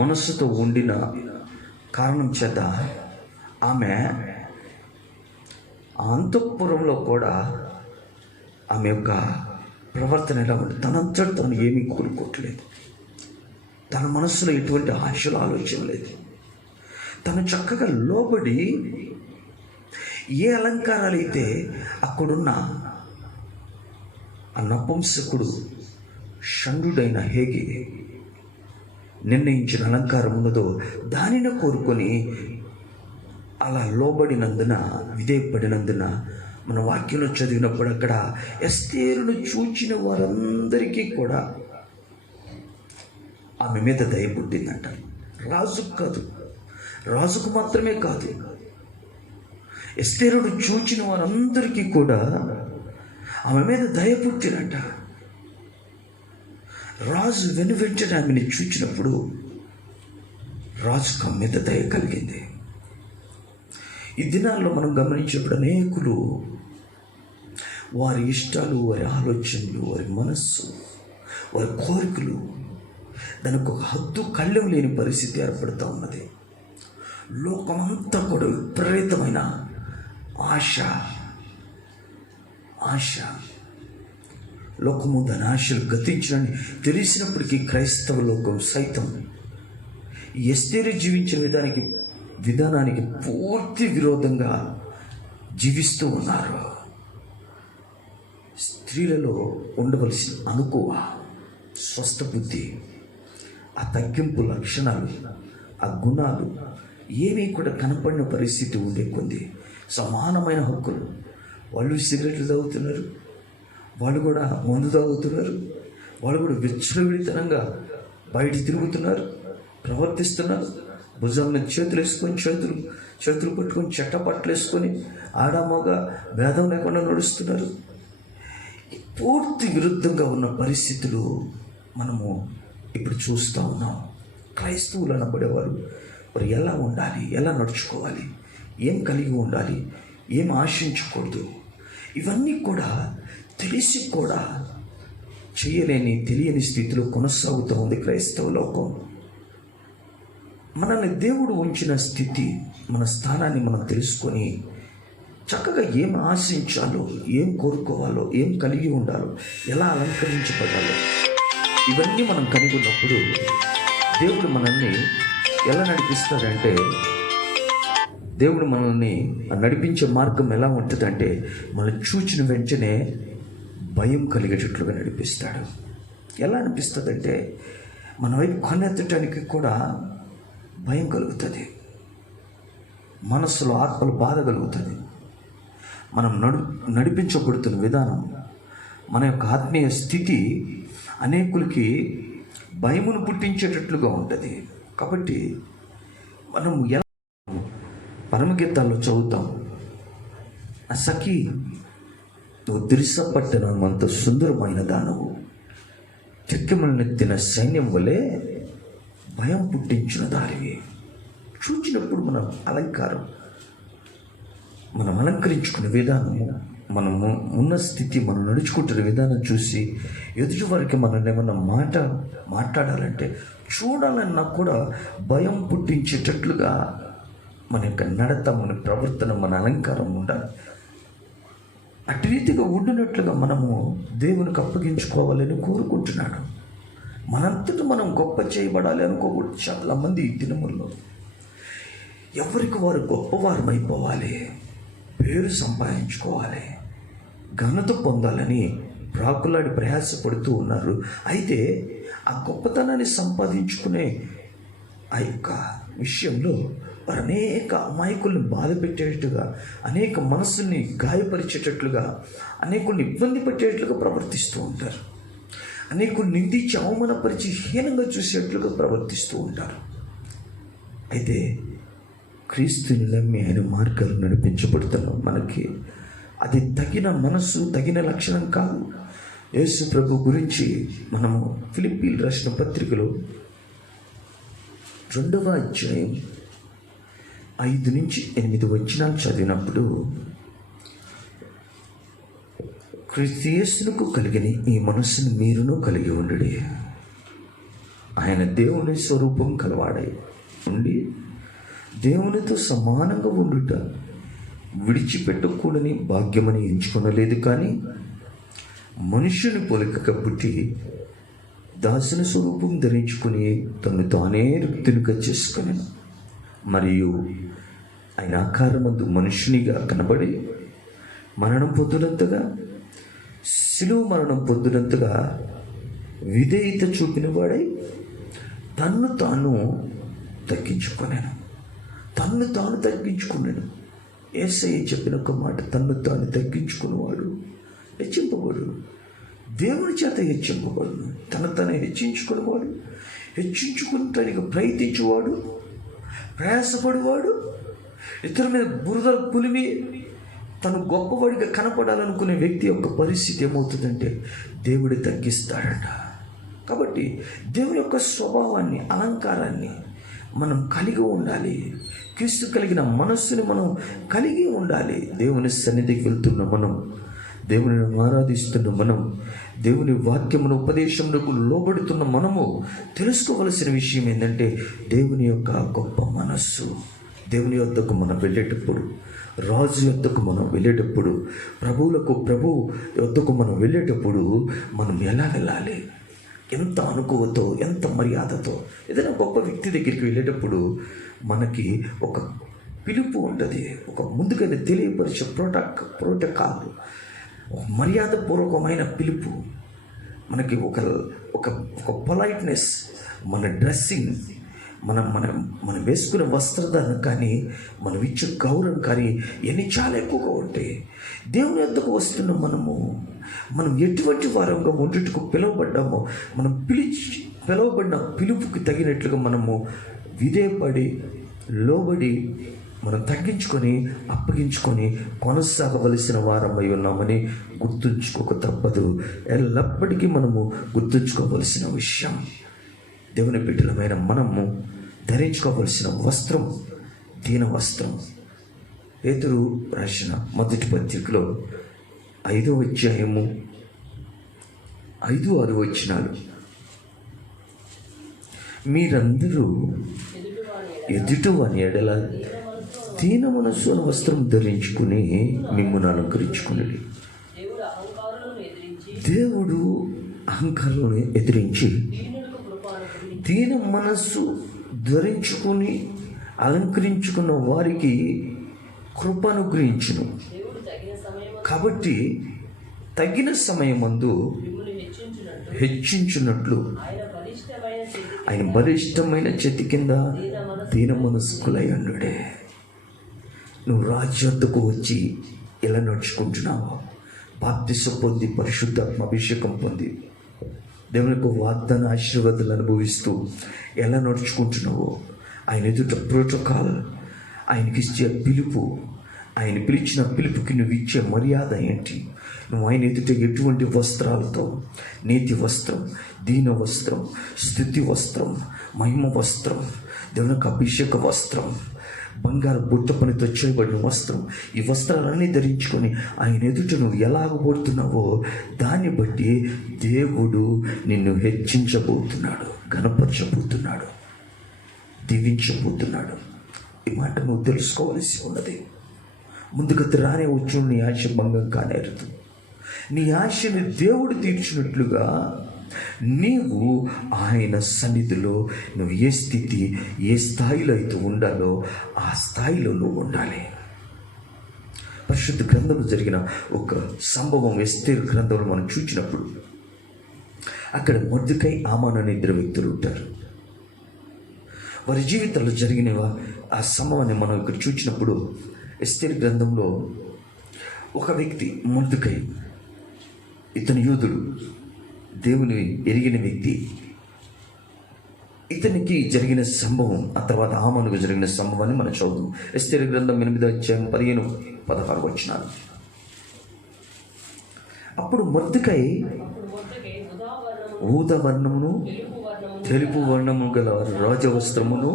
మనస్సుతో ఉండిన కారణం చేత ఆమె అంతఃపురంలో కూడా ఆమె యొక్క ప్రవర్తన ఎలా ఉంది? తనంతట తను ఏమీ కోరుకోవట్లేదు. తన మనస్సులో ఎటువంటి ఆశలు, ఆలోచన లేదు. తను చక్కగా లోబడి ఏ అలంకారాలు అయితే అక్కడున్న ఆ నపుంసకుడు షండుడైన హేగే నిర్ణయించిన అలంకారం ఉన్నదో దానిని కోరుకొని అలా లోబడినందున, విధేయపడినందున మన వాక్యంలో చదివినప్పుడు అక్కడ ఎస్తేరును చూచిన వారందరికీ కూడా ఆమె మీద దయ పుట్టిందంట. రాజుకు మాత్రమే కాదు, ఎస్తేరును చూచిన వారందరికీ కూడా ఆమె మీద దయ పుట్టినట్ట. రాజు వెనువెంటనే ఆమెను చూచినప్పుడు రాజుకు ఆమె మీద దయ కలిగింది. ఈ దినాల్లో మనం గమనించినప్పుడు అనేకులు వారి ఇష్టాలు, వారి ఆలోచనలు, వారి మనస్సు, వారి కోరికలు, దానికి ఒక హద్దు కళ్ళెం లేని పరిస్థితి ఏర్పడుతూ ఉన్నది. లోకమంతా కూడా విపరీతమైన ఆశ, లోకము దాని ఆశలు గతించడానికి తెలిసినప్పటికీ క్రైస్తవ లోకం సైతం ఎస్తేరు జీవించిన విధానికి విధానానికి పూర్తి విరోధంగా జీవిస్తూ ఉన్నారు. స్త్రీలలో ఉండవలసిన అనుకువ, స్వస్థ బుద్ధి, ఆ తగ్గింపు లక్షణాలు, ఆ గుణాలు ఏమీ కూడా కనపడిన పరిస్థితి ఉండే కొంది సమానమైన హక్కులు. వాళ్ళు సిగరెట్లు తాగుతున్నారు, వాళ్ళు కూడా మందు తాగుతున్నారు, వాళ్ళు కూడా విచ్చలవిడితనంగా బయట తిరుగుతున్నారు, ప్రవర్తిస్తున్నారు. భుజం మీద చేతులు వేసుకొని చేతులు పట్టుకొని చెట్టపట్లు వేసుకొని ఆడమగ భేదం లేకుండా నడుస్తున్నారు. పూర్తి విరుద్ధంగా ఉన్న పరిస్థితులు మనము ఇప్పుడు చూస్తూ ఉన్నాం. క్రైస్తవులు అనబడేవారు వారు ఎలా ఉండాలి, ఎలా నడుచుకోవాలి, ఏం కలిగి ఉండాలి, ఏం ఆశించకూడదు, ఇవన్నీ కూడా తెలిసి కూడా చేయలేని తెలియని స్థితిలో కొనసాగుతూ ఉంది క్రైస్తవ లోకం. మనల్ని దేవుడు ఉంచిన స్థితి, మన స్థానాన్ని మనం తెలుసుకొని చక్కగా ఏం ఆశించాలో, ఏం కోరుకోవాలో, ఏం కలిగి ఉండాలో, ఎలా అలంకరించబడాలో ఇవన్నీ మనం కలిగి ఉన్నప్పుడు దేవుడు మనల్ని ఎలా నడిపిస్తాడంటే, దేవుడు మనల్ని నడిపించే మార్గం ఎలా ఉంటుందంటే మనం చూచిన వెంటనే భయం కలిగేటట్లుగా నడిపిస్తాడు. ఎలా అనిపిస్తుందంటే మన వైపు కన్నెత్తడానికి కూడా భయం కలుగుతుంది, మనస్సులో ఆత్మలు బాధ కలుగుతుంది. మనం నడిపించబడుతున్న విధానం, మన యొక్క ఆత్మీయ స్థితి అనేకులకి భయమును పుట్టించేటట్లుగా ఉంటుంది. కాబట్టి మనం ఎలా పరమగీతాల్లో చదువుతాం, ఆ సఖి నువ్వు దిరిసపట్టణమంత సుందరమైన దానవు, చెక్కెములనెత్తిన సైన్యం వలె భయం పుట్టించిన దారివి. చూచినప్పుడు మన అలంకారం, మనం అలంకరించుకునే విధానము, మనము ఉన్న స్థితి, మనం నడుచుకుంటున్న విధానం చూసి ఎదుటి వారికి మనల్ని ఏమన్నా మాట్లాడాలంటే చూడాలన్నా కూడా భయం పుట్టించేటట్లుగా మన యొక్క నడత, మన ప్రవర్తన, మన అలంకారం ఉండాలి. అటు రీతిగా ఉండినట్లుగా మనము దేవునికి అప్పగించుకోవాలని కోరుకుంటున్నాడు. మనంతటా మనం గొప్ప చేయబడాలి అనుకోకూడదు. చాలామంది ఈ దినముల్లో ఎవరికి వారు గొప్పవారమైపోవాలి, పేరు సంపాదించుకోవాలి, ఘనత పొందాలని ప్రాకులాడి ప్రయాసపడుతూ ఉన్నారు. అయితే ఆ గొప్పతనాన్ని సంపాదించుకునే ఆ యొక్క విషయంలో వారు అనేక అమాయకుల్ని బాధ పెట్టేటట్టుగా, అనేక మనస్సుని గాయపరిచేటట్లుగా, అనేకుల్ని ఇబ్బంది పెట్టేటట్లుగా ప్రవర్తిస్తూ ఉంటారు. అనేకుల్ని నిందించి అవమానపరిచి హీనంగా చూసేట్లుగా ప్రవర్తిస్తూ ఉంటారు. అయితే క్రీస్తుని నమ్మి ఆయన మార్గాలు నడిపించబడుతున్నాం. మనకి అది తగిన మనస్సు, తగిన లక్షణం కాదు. యేసు ప్రభు గురించి మనము ఫిలిప్పీలు రాసిన పత్రికలో 2వ అధ్యాయం 5 నుంచి 8 వచనాలు చదివినప్పుడు, క్రీస్తు యేసునకు కలిగిన ఈ మనస్సును మీరును కలిగి ఉండుడి. ఆయన దేవుని స్వరూపం కలవాడై ఉండి దేవునితో సమానంగా ఉండుట విడిచిపెట్టకూడని భాగ్యమని ఎంచుకొనలేదు, కానీ మనుష్యుని పోలికగా పుట్టి దాసుని స్వరూపం ధరించుకుని తను తానే రిక్తునిగా చేసుకుని, మరియు ఆయన ఆకారమందు మనుష్యునిగా కనబడి మరణం పొందినంతగా, శిలువ మరణం పొందినంతగా విధేయత చూపిన వాడై తన్ను తాను తగ్గించుకున్నాను. యేసయ్య చెప్పిన ఒక మాట, తన్ను తాను తగ్గించుకున్నవాడు హెచ్చింపబడు, దేవుని చేత హెచ్చింపబడు. తను హెచ్చించుకునేవాడు, హెచ్చించుకుంటానికి ప్రయత్నించేవాడు, ప్రయాసపడేవాడు, ఇతరుల మీద బురద పులిమి తను గొప్పవాడిగా కనపడాలనుకునే వ్యక్తి యొక్క పరిస్థితి ఏమవుతుందంటే దేవుడు తగ్గిస్తాడట. కాబట్టి దేవుని యొక్క స్వభావాన్ని, అలంకారాన్ని మనం కలిగి ఉండాలి. క్రీస్తు కలిగిన మనస్సుని మనం కలిగి ఉండాలి. దేవుని సన్నిధికి వెళ్తున్న మనం, దేవుని ఆరాధిస్తున్న మనం, దేవుని వాక్యమును ఉపదేశమునకు లోబడుతున్న మనము తెలుసుకోవలసిన విషయం ఏంటంటే దేవుని యొక్క గొప్ప మనస్సు. దేవుని యొద్దకు మనం వెళ్ళేటప్పుడు, రాజు యొద్దకు మనం వెళ్ళేటప్పుడు, ప్రభు యొద్దకు మనం వెళ్ళేటప్పుడు మనం ఎలా వెళ్ళాలి? ఎంత అనుకువతో, ఎంత మర్యాదతో. ఏదైనా గొప్ప వ్యక్తి దగ్గరికి వెళ్ళేటప్పుడు మనకి ఒక పిలుపు ఉంటుంది, ఒక ముందుగానే తెలియపరిచే ప్రోటోకాల్, ఒక మర్యాదపూర్వకమైన పిలుపు, మనకి ఒక ఒక ఒక పొలైట్నెస్, మన డ్రెస్సింగ్, మనం వేసుకునే వస్త్రధారణ కానీ, మనం ఇచ్చే గౌరవం కానీ ఇవన్నీ చాలా ఎక్కువగా ఉంటాయి. దేవుని యొద్దకు వస్తున్న మనం ఎటువంటి వారంగా ఉండుటకు పిలువబడ్డామో, మనం పిలువబడిన పిలుపుకి తగినట్లుగా మనము విధేయపడి, లోబడి, మనం తగ్గించుకొని, అప్పగించుకొని కొనసాగవలసిన వారమై ఉన్నామని గుర్తుంచుకోక తప్పదు. ఎల్లప్పటికీ మనము గుర్తుంచుకోవలసిన విషయం, దేవుని బిడ్డలమైన మనము ధరించుకోవలసిన వస్త్రం దీన వస్త్రం. పేతురు రాసిన మొదటి పత్రికలో 5వ అధ్యాయము 5-6 వచనాలు, మీరందరూ ఎదుటివాని ఎడల దీన మనస్సు అనే వస్త్రం ధరించుకుని మిమ్మల్ని అలంకరించుకునేది. దేవుడు అహంకారాలను ఎదిరించి దీన మనస్సు ధరించుకుని అలంకరించుకున్న వారికి కృప అనుగ్రహించును. కాబట్టి తగిన సమయమందు హెచ్చించున్నట్లు ఆయన బలిష్టమైన చేతి కింద దీన మనస్కులై అన్నాడే. నువ్వు రాజ్యతకు వచ్చి ఎలా నడుచుకుంటున్నావో, బాప్తిసం పొంది, పరిశుద్ధాత్మ అభిషేకం పొంది, దేవునికి వాగ్దాన ఆశీర్వాదాలు అనుభవిస్తూ ఎలా నడుచుకుంటున్నావో, ఆయన ఎదుట ప్రోటోకాల్, ఆయనకి ఇచ్చే పిలుపు, ఆయన పిలిచిన పిలుపుకి నువ్వు ఇచ్చే మర్యాద ఏంటి, నువ్వు ఆయన ఎదుట ఎటువంటి వస్త్రాలతో, నీతి వస్త్రం, దీన వస్త్రం, స్తుతి వస్త్రం, మహిమ వస్త్రం, దేవునికి అభిషేక వస్త్రం, బంగారు బుట్ట పనితో చేయబడిన వస్త్రం, ఈ వస్త్రాలన్నీ ధరించుకొని ఆయన ఎదుట నువ్వు ఎలాగబోతున్నావో దాన్ని బట్టి దేవుడు నిన్ను హెచ్చించబోతున్నాడు, ఘనపరచబోతున్నాడు, దీవించబోతున్నాడు. ఈ మాట నువ్వు తెలుసుకోవలసి ఉన్నది. ముందుకు రానే వచ్చు నీ ఆశ భంగం కానేరదు. నీ ఆశని దేవుడు తీర్చినట్లుగా నీవు ఆయన సన్నిధిలో నువ్వు ఏ స్థితి, ఏ స్థాయిలో అయితే ఉండాలో ఆ స్థాయిలో నువ్వు ఉండాలి. పరిశుద్ధ గ్రంథంలో జరిగిన ఒక సంభవం ఎస్తేరు గ్రంథంలో మనం చూసినప్పుడు, అక్కడ మొర్దెకై, హామాను అనే 2 వ్యక్తులు ఉంటారు. వారి జీవితంలో జరిగిన ఆ సంభవాన్ని మనం ఇక్కడ చూసినప్పుడు, ఎస్తేరు గ్రంథంలో ఒక వ్యక్తి మొర్దెకై, ఇతను యూదుడు, దేవుని ఎరిగిన వ్యక్తి. ఇతనికి జరిగిన సంభవం, ఆ తర్వాత హామానుకు జరిగిన సంభవాన్ని మనం చదువుతాం. ఎస్తేరు గ్రంథం 8వ అధ్యాయం 15-16 వచనాలు. అప్పుడు మొర్దెకై ఊదా వర్ణమును తెలుపు వర్ణము గల రాజవస్త్రమును,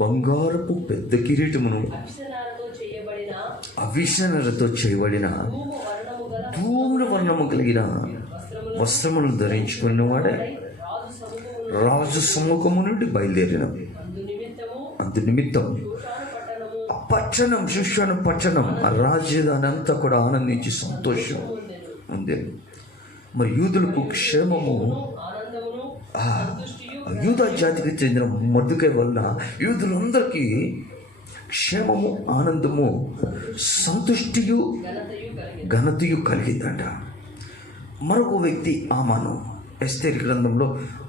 బంగారపు పెద్ద కిరీటమును, అవిషణలతో చేయబడిన ధూమ్ర వర్ణము కలిగిన వస్త్రములను ధరించుకున్న వాడే రాజు సముఖము నుండి బయలుదేరిన. అందు నిమిత్తం ఆ పట్టణం, శూషాను పట్టణం, ఆ రాజధాని అంతా కూడా ఆనందించి సంతోషం ఉంది. మరి యూదులకు క్షేమము, యూదా జాతికి చెందిన మొర్దెకై వల్ల యూదులందరికీ క్షేమము, ఆనందము, సంతుష్టియు, ఘనతయు కలిగిందంట. మరొక వ్యక్తి హామాను, ఎస్తేరు గ్రంథంలో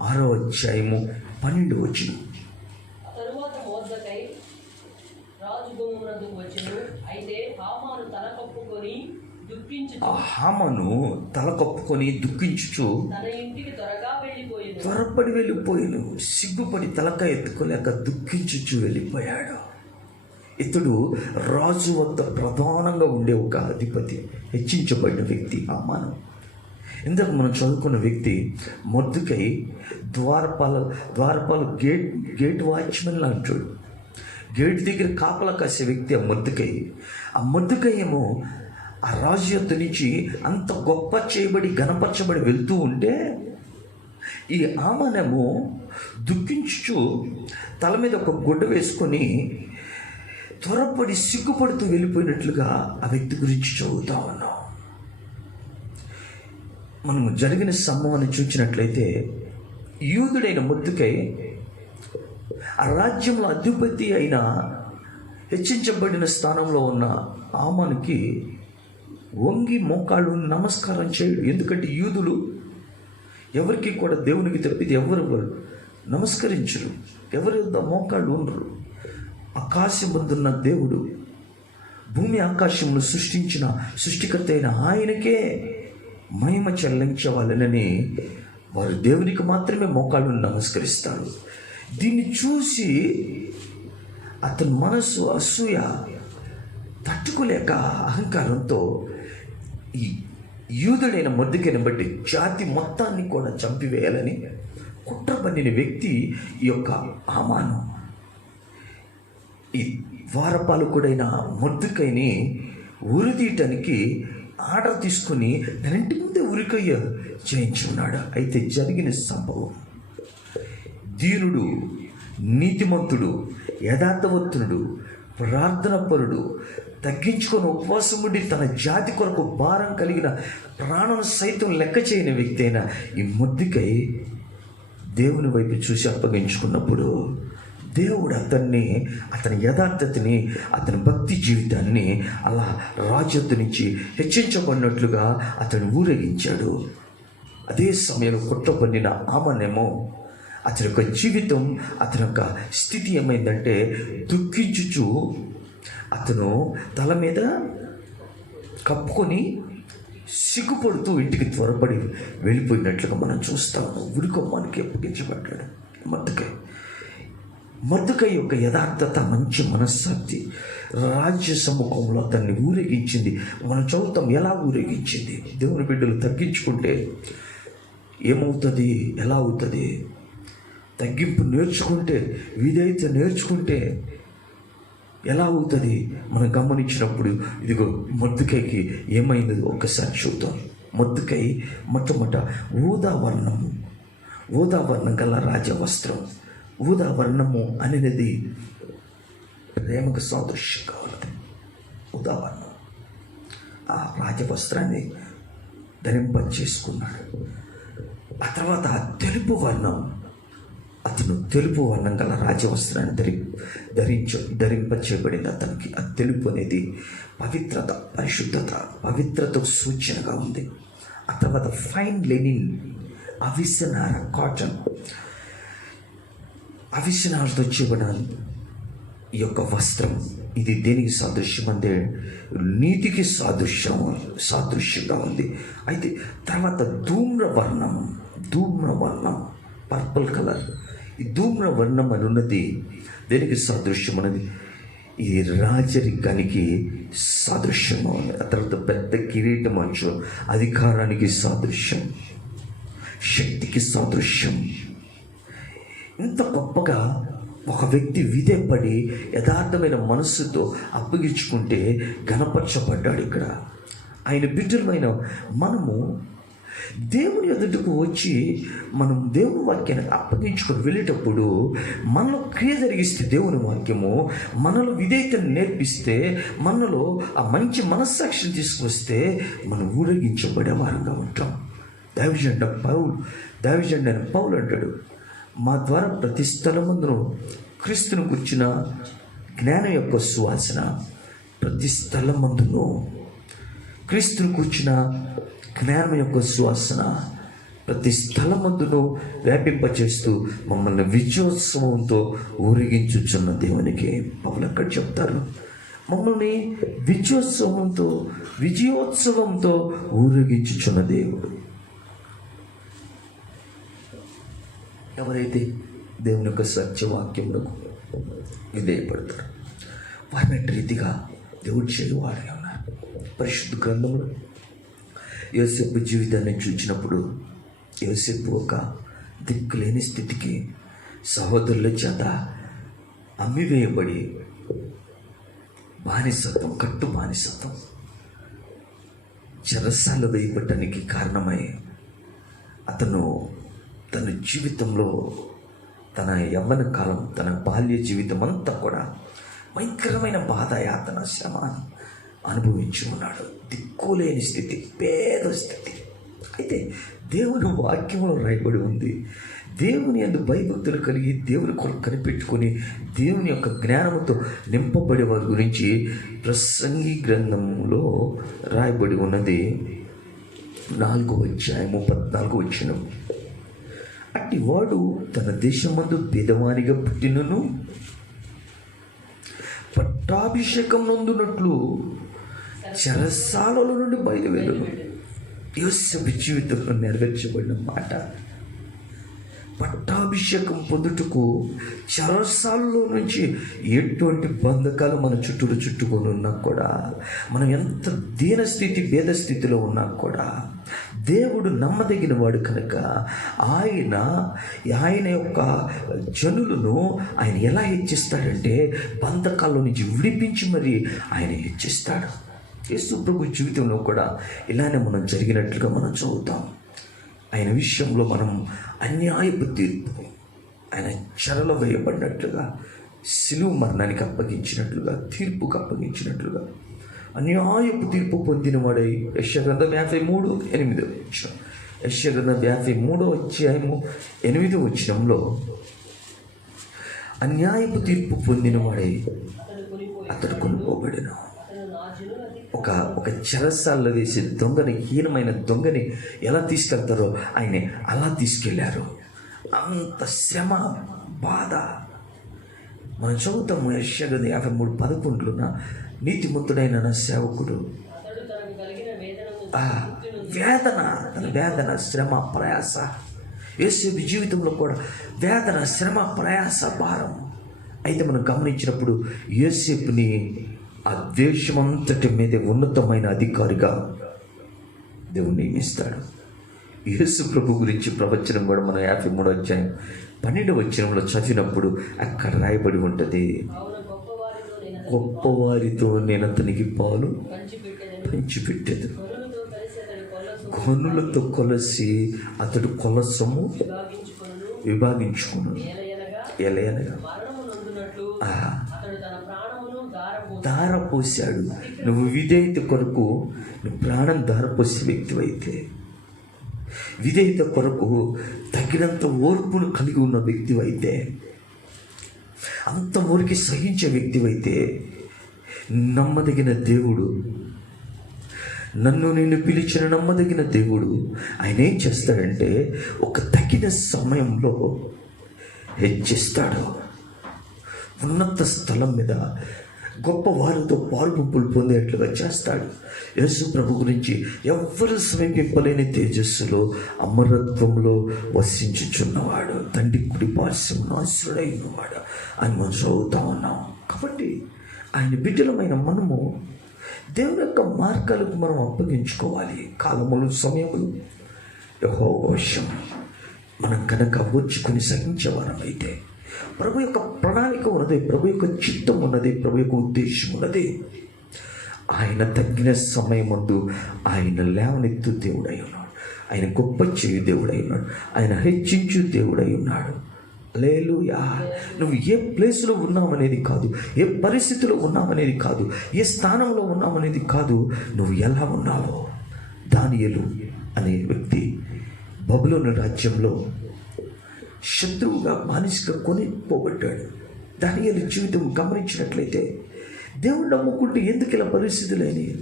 6వ అధ్యాయము 12 వచనం. ఆ హామాను తల కప్పుకొని దుఃఖించుచు త్వరపడి వెళ్ళిపోయాను. సిగ్గుపడి తలకాయ ఎత్తుకోలేక దుఃఖించుచు వెళ్ళిపోయాడు. ఇతడు రాజు వద్ద ప్రధానంగా ఉండే ఒక అధిపతి, హెచ్చించబడిన వ్యక్తి హామాను. ఇందాక మనం చదువుకున్న వ్యక్తి మొర్దెకై ద్వారపాల గేట్ వాచ్మెన్ లాంటాడు. గేట్ దగ్గర కాపలా కాసే వ్యక్తి ఆ మొర్దెకై. ఆ మొర్దెకై ఏమో ఆ రాజు యొద్ద నుంచి అంత గొప్ప చేయబడి, ఘనపరచబడి వెళ్తూ ఉంటే, ఈ హామానేమో దుఃఖించుచు తల మీద ఒక గుడ్డ వేసుకొని త్వరపడి సిగ్గుపడుతూ వెళ్ళిపోయినట్లుగా ఆ వ్యక్తి గురించి చదువుతా ఉన్నాం. మనము జరిగిన సంభవాన్ని చూసినట్లయితే యూదుడైన మొర్దెకై ఆ రాజ్యంలో అధిపతి అయిన హెచ్చించబడిన స్థానంలో ఉన్న హామానుకి వంగి మోకాళ్ళు నమస్కారం చేయడు. ఎందుకంటే యూదులు ఎవరికి కూడా దేవునికి తప్పితే ఎవరు నమస్కరించరు, ఎవరి మోకాళ్ళు ఉండరు. ఆకాశమందున్న దేవుడు, భూమి ఆకాశమును సృష్టించిన సృష్టికర్త అయిన ఆయనకే మహిమ చెల్లించవాలనని వారు దేవునికి మాత్రమే మోకాళ్ళను నమస్కరిస్తారు. దీన్ని చూసి అతని మనసు అసూయ తట్టుకోలేక అహంకారంతో ఈ యూదుడైన మొర్దెకైని బట్టి జాతి మొత్తాన్ని కూడా చంపివేయాలని కుట్ర పన్నిన వ్యక్తి ఈ యొక్క హామాను. ఈ ద్వారపాలకుడైన మొర్దెకైని ఉరితీయటానికి ఆర్డర్ తీసుకుని తన ఇంటి ముందే ఉరికయ్య చేయించున్నాడు. అయితే జరిగిన సంభవం, దీనుడు, నీతిమంతుడు, యథార్థవంతుడు, ప్రార్థనపరుడు, తగ్గించుకొని ఉపవాసముడి తన జాతి కొరకు భారం కలిగిన ప్రాణం సైతం లెక్క చేయని వ్యక్తి అయిన ఈ మొర్దెకై దేవుని వైపు చూసి అప్పగించుకున్నప్పుడు దేవుడు అతని యథార్థతని, అతని భక్తి జీవితాన్ని అలా రాజొద్దు నుంచి హెచ్చించబడినట్లుగా అతను ఊరేగించాడు. అదే సమయంలో కుట్ర పన్నిన హామానేమో అతని యొక్క జీవితం, అతని యొక్క స్థితి ఏమైందంటే దుఃఖించుచు అతను తల మీద కప్పుకొని సిగ్గుపడుతూ ఇంటికి త్వరపడి వెళ్ళిపోయినట్లుగా మనం చూస్తాము. ఉరికొమ్మానికి అప్పగించబడ్డాడు మొర్దెకై యొక్క యథార్థత, మంచి మనస్సాక్షి రాజ్య సముఖంలో అతన్ని ఊరేగించింది. మనం చదువుతాం ఎలా ఊరేగించింది. దేవుని బిడ్డలు తగ్గించుకుంటే ఏమవుతుంది, ఎలా అవుతుంది? తగ్గింపు నేర్చుకుంటే, విధేయత నేర్చుకుంటే ఎలా అవుతుంది మనం గమనించినప్పుడు, ఇదిగో మొర్దెకైకి ఏమైంది ఒక్కసారి చూద్దాం. మొర్దెకై మొట్టమొదట ఊదావర్ణం గల రాజవస్త్రం. ఊదావర్ణము అనేది ప్రేమకు సాదృశ్యంగా ఉన్నది. ఊదావర్ణం ఆ రాజవస్త్రాన్ని ధరింపచేసుకున్నాడు. ఆ తర్వాత తెలుపు వర్ణం, అతను తెలుపు వర్ణం గల రాజవస్త్రాన్ని ధరింపచేయబడింది అతనికి. ఆ తెలుపు అనేది పవిత్రత, పరిశుద్ధత, పవిత్రతకు సూచనగా ఉంది. ఆ తర్వాత ఫైన్ లెనిన్, అవిసెనార, కాటన్, అవిసెనారతో చేయబడిన ఈ యొక్క వస్త్రం, ఇది దేనికి సాదృశ్యం అంటే నీతికి సాదృశ్యంగా ఉంది. అయితే తర్వాత ధూమ్రవర్ణం, పర్పుల్ కలర్. ఈ ధూమ్రవర్ణం అని ఉన్నది దేనికి సాదృశ్యం అన్నది ఈ రాజరికానికి సాదృశ్యంగా ఉంది. ఆ తర్వాత పెద్ద కిరీటం అంచు అధికారానికి సాదృశ్యం, శక్తికి సాదృశ్యం. ఇంత గొప్పగా ఒక వ్యక్తి విధేయపడి యథార్థమైన మనస్సుతో అప్పగించుకుంటే గణపరచబడ్డాడు. ఇక్కడ ఆయన బిడ్డలమైన మనము దేవుని ఎదుటకు వచ్చి మనం దేవుని వాక్యాన్ని అప్పగించుకొని వెళ్ళేటప్పుడు మనలో క్రియ జరిగిస్తే దేవుని వాక్యము మనలో విధేయతను నేర్పిస్తే, మనలో ఆ మంచి మనస్సాక్షిని తీసుకొస్తే మనం ఊరేగించబడే వారంగా ఉంటాం. దైవజనుడైన పౌలు అంటాడు, మా ద్వారా ప్రతి స్థలమందును క్రీస్తును గుర్చిన జ్ఞానం యొక్క సువాసన, ప్రతి స్థలమందును క్రీస్తును కూర్చిన జ్ఞానం యొక్క సువాసన ప్రతి స్థలమందును వ్యాపింపచేస్తూ మమ్మల్ని విజయోత్సవంతో ఊరేగించుచున్న దేవునికి పౌలు అక్కడ చెప్తారు. మమ్మల్ని విజయోత్సవంతో ఊరేగించుచున్న దేవుడు. ఎవరైతే దేవుని యొక్క సత్యవాక్యములకు విధేయపడతారు వారిని రీతిగా దేవుడు చేయువాడుగా ఉన్నారు. పరిశుద్ధ గ్రంథంలో యోసేపు జీవితాన్ని చూసినప్పుడు యోసేపు ఒక దిక్కులేని స్థితికి సహోదరుల చేత అమ్మివేయబడి కట్టు బానిసత్వం చెరసాల వేయబట్టడానికి కారణమై అతను తన జీవితంలో, తన యవ్వన కాలం, తన బాల్య జీవితం అంతా కూడా భయంకరమైన బాధ, యాతన, శ్రమ అనుభవించి ఉన్నాడు. దిక్కులేని స్థితి, పేద స్థితి. అయితే దేవుని వాక్యంలో రాయబడి ఉంది, దేవుని యందు భయభక్తులు కలిగి దేవుని కొరకు కనిపెట్టుకొని దేవుని యొక్క జ్ఞానంతో నింపబడే వారి గురించి ప్రసంగి గ్రంథంలో రాయబడి ఉన్నది 4వ అధ్యాయము 14వ వచనం. అట్టి వాడు తన దేశమందు పేదవానిగా పుట్టినను పట్టాభిషేకం నందునట్లు చెరసాలలో నుండి బయలువెళ్ళను. యోసేపు జీవితంలో నెరవేర్చబడిన మాట. పట్టాభిషేకం పొందుటకు చెరసాలలో నుంచి ఎటువంటి బంధకాలు మన చుట్టుకొని ఉన్నా కూడా, మనం ఎంత దీనస్థితి భేదస్థితిలో ఉన్నా కూడా దేవుడు నమ్మదగిన వాడు కనుక ఆయన యొక్క జనులను ఆయన ఎలా హెచ్చిస్తాడంటే బంధకాల్లో నుంచి విడిపించి మరి ఆయన హెచ్చిస్తాడు. యేసు ప్రభు జీవితంలో కూడా ఇలానే మనం జరిగినట్లుగా మనం చదువుతాం. ఆయన విషయంలో మనం అన్యాయపు తీర్పు, ఆయన చెరలో వేయబడినట్లుగా, సిలువ మరణానికి అప్పగించినట్లుగా, తీర్పుకు అప్పగించినట్లుగా అన్యాయపు తీర్పు పొందినవాడై యెషయా గ్రంథం 53:8 వచనం. యెషయా గ్రంథం 53వ అధ్యాయము 8వ వచనంలో అన్యాయపు తీర్పు పొందినవాడై అతడు కొనుక్కోబడెను. ఒక చెరసాల్లో వేసి దొంగని, హీనమైన దొంగని ఎలా తీసుకెళ్తారో ఆయన అలా తీసుకెళ్లారు. అంత శ్రమ, బాధ మనం చదువుతాము. యెషయా గ్రంథం 53:11 నీతిమంతుడైన నా సేవకుడు తన వేదన, శ్రమ, ప్రయాస. యేసేపు జీవితంలో కూడా వేదన, శ్రమ, ప్రయాస, భారం. అయితే మనం గమనించినప్పుడు యోసేపుని ఆ దేశమంతటి మీద ఉన్నతమైన అధికారిగా దేవుడు నియమిస్తాడు. యేసు ప్రభు గురించి ప్రవచనం కూడా మనం 53వ అధ్యాయం 12వ వచనంలో చదివినప్పుడు అక్కడ రాయబడి ఉంటుంది, గొప్పవారితో నేను అతనికి పాలు పంచిపెట్టేది, గనులతో కొలసి అతడు కొలసము విభాగించుకున్నాడు. ఎలయనగా ధారపోసాడు. నువ్వు విధేయత కొరకు నువ్వు ప్రాణం ధారపోసే వ్యక్తివైతే, విధేయత కొరకు తగినంత ఓర్పును కలిగి ఉన్న వ్యక్తివైతే, అంత ఊరికి సహించే వ్యక్తివైతే, నమ్మదగిన దేవుడు, నన్ను నేను పిలిచిన నమ్మదగిన దేవుడు ఆయన ఏం చేస్తాడంటే ఒక తగిన సమయంలో హెచ్చిస్తాడు. ఉన్నత స్థలం మీద గొప్ప వారితో పాలుగుంపులు పొందేట్లుగా చేస్తాడు. యేసు ప్రభు గురించి ఎవ్వరు సమీపింపలేని తేజస్సులో, అమరత్వంలో వసించుచున్నవాడు, తండ్రి కుడి పార్శ్వమున ఆశ్రుడై ఉన్నవాడు అని మనం చదువుతా ఉన్నాం. కాబట్టి ఆయన బిడ్డలమైన మనము దేవుని యొక్క మార్గాలకు మనం అప్పగించుకోవాలి. కాలములు, సమయములు యెహోవా వశం మనం కనుక వచ్చుకొని సహించేవారమైతే, ప్రభు యొక్క ప్రణాళిక ఉన్నది, ప్రభు యొక్క చిత్తం ఉన్నది, ప్రభు యొక్క ఉద్దేశం ఉన్నది. ఆయన తగిన సమయమందు ఆయన లేవనెత్తు దేవుడై ఉన్నాడు, ఆయన గొప్ప చేయు దేవుడై ఉన్నాడు, ఆయన హెచ్చించు దేవుడై ఉన్నాడు. హల్లెలూయా. నువ్వు ఏ ప్లేస్లో ఉన్నామనేది కాదు, ఏ పరిస్థితిలో ఉన్నామనేది కాదు, ఏ స్థానంలో ఉన్నామనేది కాదు, నువ్వు ఎలా ఉన్నావో. దానియేలు అనే వ్యక్తి బబులోను రాజ్యంలో శత్రువుగా, బానిసగా కొనిపోబడ్డాడు. దానియేలు జీవితం గమనించినట్లయితే దేవుడు నమ్ముకుంటే ఎందుకు ఇలా పరిస్థితులు అయినాయి?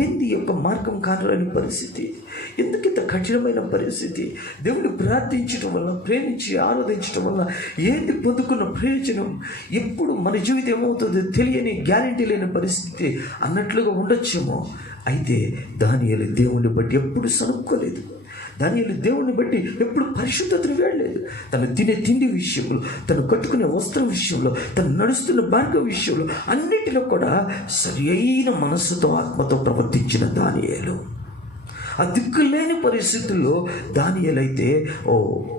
ఏంది యొక్క మార్గం కానరాని పరిస్థితి? ఎందుకు ఇంత కఠినమైన పరిస్థితి? దేవుడు ప్రార్థించడం వల్ల, ప్రేమించి ఆరాధించడం వల్ల ఏంటి పొందుకున్న ప్రయోజనం? ఎప్పుడు మన జీవితం ఏమవుతుందో తెలియని, గ్యారెంటీ లేని పరిస్థితి అన్నట్లుగా ఉండొచ్చేమో. అయితే దానియేలు దేవుణ్ణి బట్టి ఎప్పుడు సనుక్కోలేదు. దానియేలు దేవుణ్ణి బట్టి ఎప్పుడు పరిశుద్ధతను వేడలేదు. తను తినే తిండి విషయంలో, తను కట్టుకునే వస్త్రం విషయంలో, తను నడుస్తున్న మార్గ విషయంలో, అన్నిటిలో కూడా సరి అయిన మనస్సుతో, ఆత్మతో ప్రవర్తించిన దానియేలు. ఆ దిక్కులేని పరిస్థితుల్లో దానియేలు అయితే